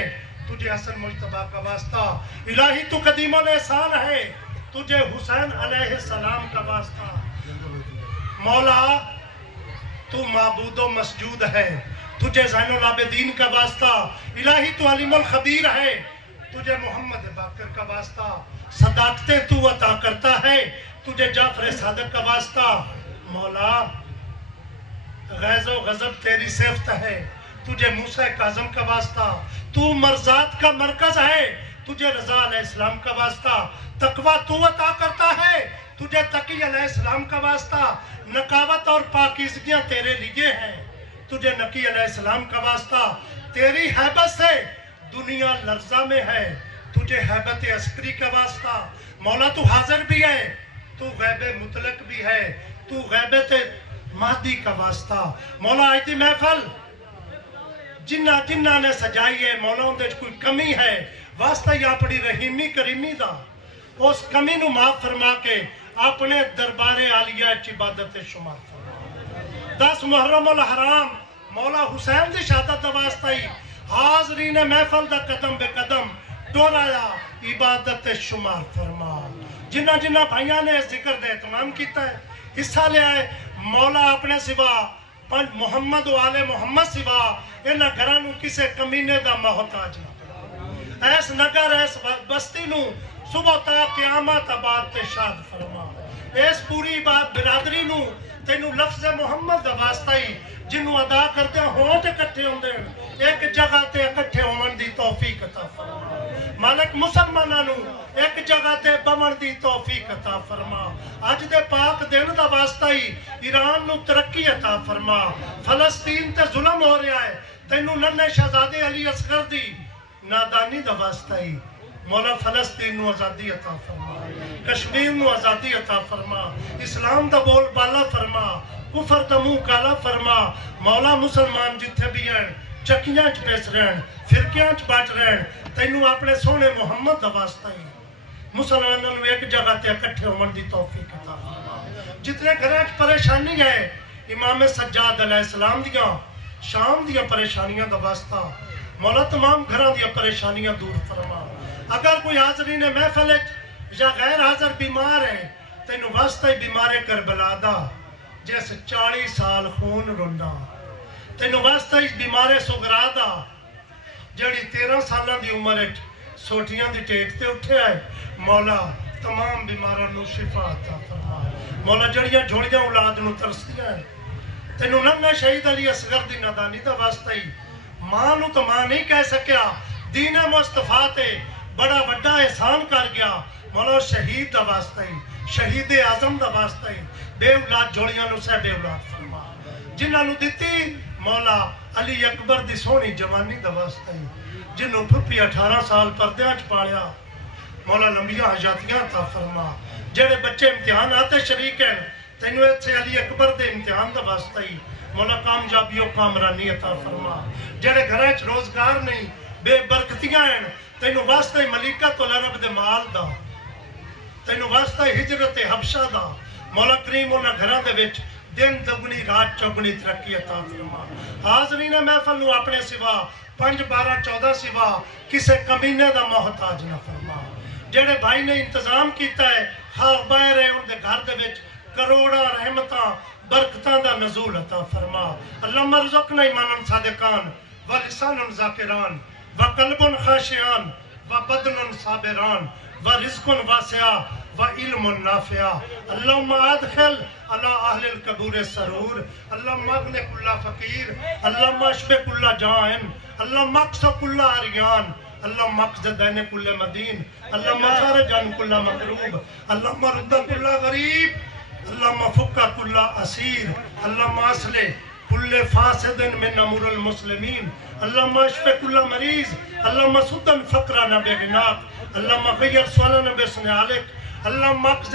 تجھے حسن مجتبیٰ کا واسطہ. الہی تو قدیم الاحسان ہے, تجھے حسین علیہ السلام کا واسطہ. مولا تو معبود و مسجود ہے, تجھے زین العابدین کا واسطہ. الہی تو علیم الخبیر ہے, تجھے محمد باقر کا واسطہ. صداقتیں تو عطا کرتا ہے, تجھے جعفر صادق کا واسطہ. مولا غیظ و غضب تیری صفت ہے, تجھے موسیٰ کاظم کا واسطہ. تو مرضات کا مرکز ہے, تجھے رضا علیہ السلام کا واسطہ. تقوی تو عطا کرتا ہے, تجھے تقی علیہ السلام کا واسطہ. نقاوت اور پاکیزگیاں تیرے لیے ہیں, تجھے نقی علیہ السلام کا واسطہ. تیری حیبت سے دنیا لرزہ میں ہے, تجھے حیبت عسکری کا واسطہ. مولا تو حاضر بھی ہے, تو غیب مطلق بھی ہے, تو غیبت مہدی کا واسطہ. مولا آج دی محفل جنہ نے سجائی ہے, مولا اندر کوئی کمی ہے, واسطہ یا پڑی رحیمی کریمی دا. اس کمی نو معاف فرما کے اپنے دربار عالیہ عبادت شمار فرما 10 محرم الحرام مولا حسین دی شہادت دا واسطہ ہی حاضرین محفل دا قدم بے قدم ٹورایا عبادت شمار فرما جنہ جنہ بھائیاں نے اس ذکر دے اہتمام کیتا ہے حصہ لے آئے مولا اپنے سوا محمد و آل محمد سوا انہاں گھرانوں کسے کمینے دا محتاج نہ ایس نگر ایس بستی نو صبح تا قیامت آباد تے شاد فرما اس پوری بات برادری نو تینو لفظ محمد دا واسطہ ہی جنو ادا کرتے ہونٹ اکٹھے ہوندے ایک جگہ تے اکٹھے ہون دی توفیق عطا فرما مالک مسلماناں نو ایک جگہ تے بمن دی توفیق عطا فرما اج دے پاک دن دا واسطہ ہی ایران نو ترقی عطا فرما فلسطین تے ظلم ہو رہا ہے تینو ننھے شہزادے علی اصغر دی نادانی دا واسطہ ہی مولا فلسطین نو آزادی عطا فرما کشمیر نو آزادی عطا فرما اسلام دا بول بالا فرما کفر دا منہ کالا فرما مولا مسلمان جتھے بھی ہیں چکیاں چ پیس رہن فرقیاں چ بٹ رہن تینو اپنے سونے محمد دا واسطہ ہی مسلمانوں نو ایک جگہ تے اکٹھے ہون دی توفیق عطا فرما جتنے گھراں چ پریشانی ہے امام سجاد علیہ السلام دیاں شام دیاں پریشانیاں دا واسطہ مولا تمام گھراں دیاں پریشانیاں دور فرما اگر کوئی حاضرین محفل یا غیر حاضر بیمار ہے تینو واسطہ ہی بیمار کربلا دا جیسے 40 سال خون روندا تینو واسطہ ہی بیمار سغرا دا جڑی 13 سالاں دی عمر وچ سوٹیاں دی ٹیک تے اٹھیا ہے مولا تمام بیماراں نو شفا عطا فرما مولا جڑیاں جھوڑیاں اولاد نو ترسدیاں ہیں تینو ننھا شہید علی اصغر دی نادانی دا واسطہ ہی ماں نو تو ماں نہیں کہہ سکیا دین مصطفیٰ تے بڑا بڑا احسان کر گیا مولا شہید دا واسطہ ہی شہید اعظم دا واسطہ ہی بے اولاد جوڑیاں نو سہ بے اولاد فرما جنہاں نو دتی مولا علی اکبر دی سونی جوانی دا واسطہ ہی جنہوں پھپی 18 سال پردیاں چ پالیا مولا لمبیاں حیاتیاں عطا فرما جڑے بچے امتحان آتے شریک ہیں تینو ایتھے علی اکبر دے امتحان دا واسطہ ہی مولا کامیابی و کامرانی عطا فرما جڑے گھراں چ روزگار نہیں بے برکتیاں ہیں تینو واسطہ ملکۃ العرب دے مال دا تینو واسطہ ہجرت حبشہ دا مولا کریم انہاں گھراں دے وچ دن دگنی رات چوگنی ترقی عطا فرما حاضرین محفل نو اپنے سوا 5 12 14 سوا کسے کمینے دا محتاج نہ فرما جڑے بھائی نے انتظام کیتا ہے خواہ باہر ہے ان دے گھر دے وچ کروڑاں رحمتاں برکتاں دا نزول عطا فرما اللہم ارزقنا ایمانا صادقان ولسان ذاکران وقلب خاشعان وبدن صابران ورزق واسع وعلم نافع اللہم ادخل على اہل القبور سرور اللہم اغن کل فقیر اللہم اشب کل جائن اللہم اقص کل عریان اللہم اقص دین کل مدین اللہم خارج عن کل مقروب اللہم رد کل غریب اللہم فک کل اسیر اللہم اصلح کل فاسد من امور المسلمین اللہم اشف کل مریض اللہم سدن فقرنا بغناک اللہم غیر سوالنا بسن عليك اللہم اقض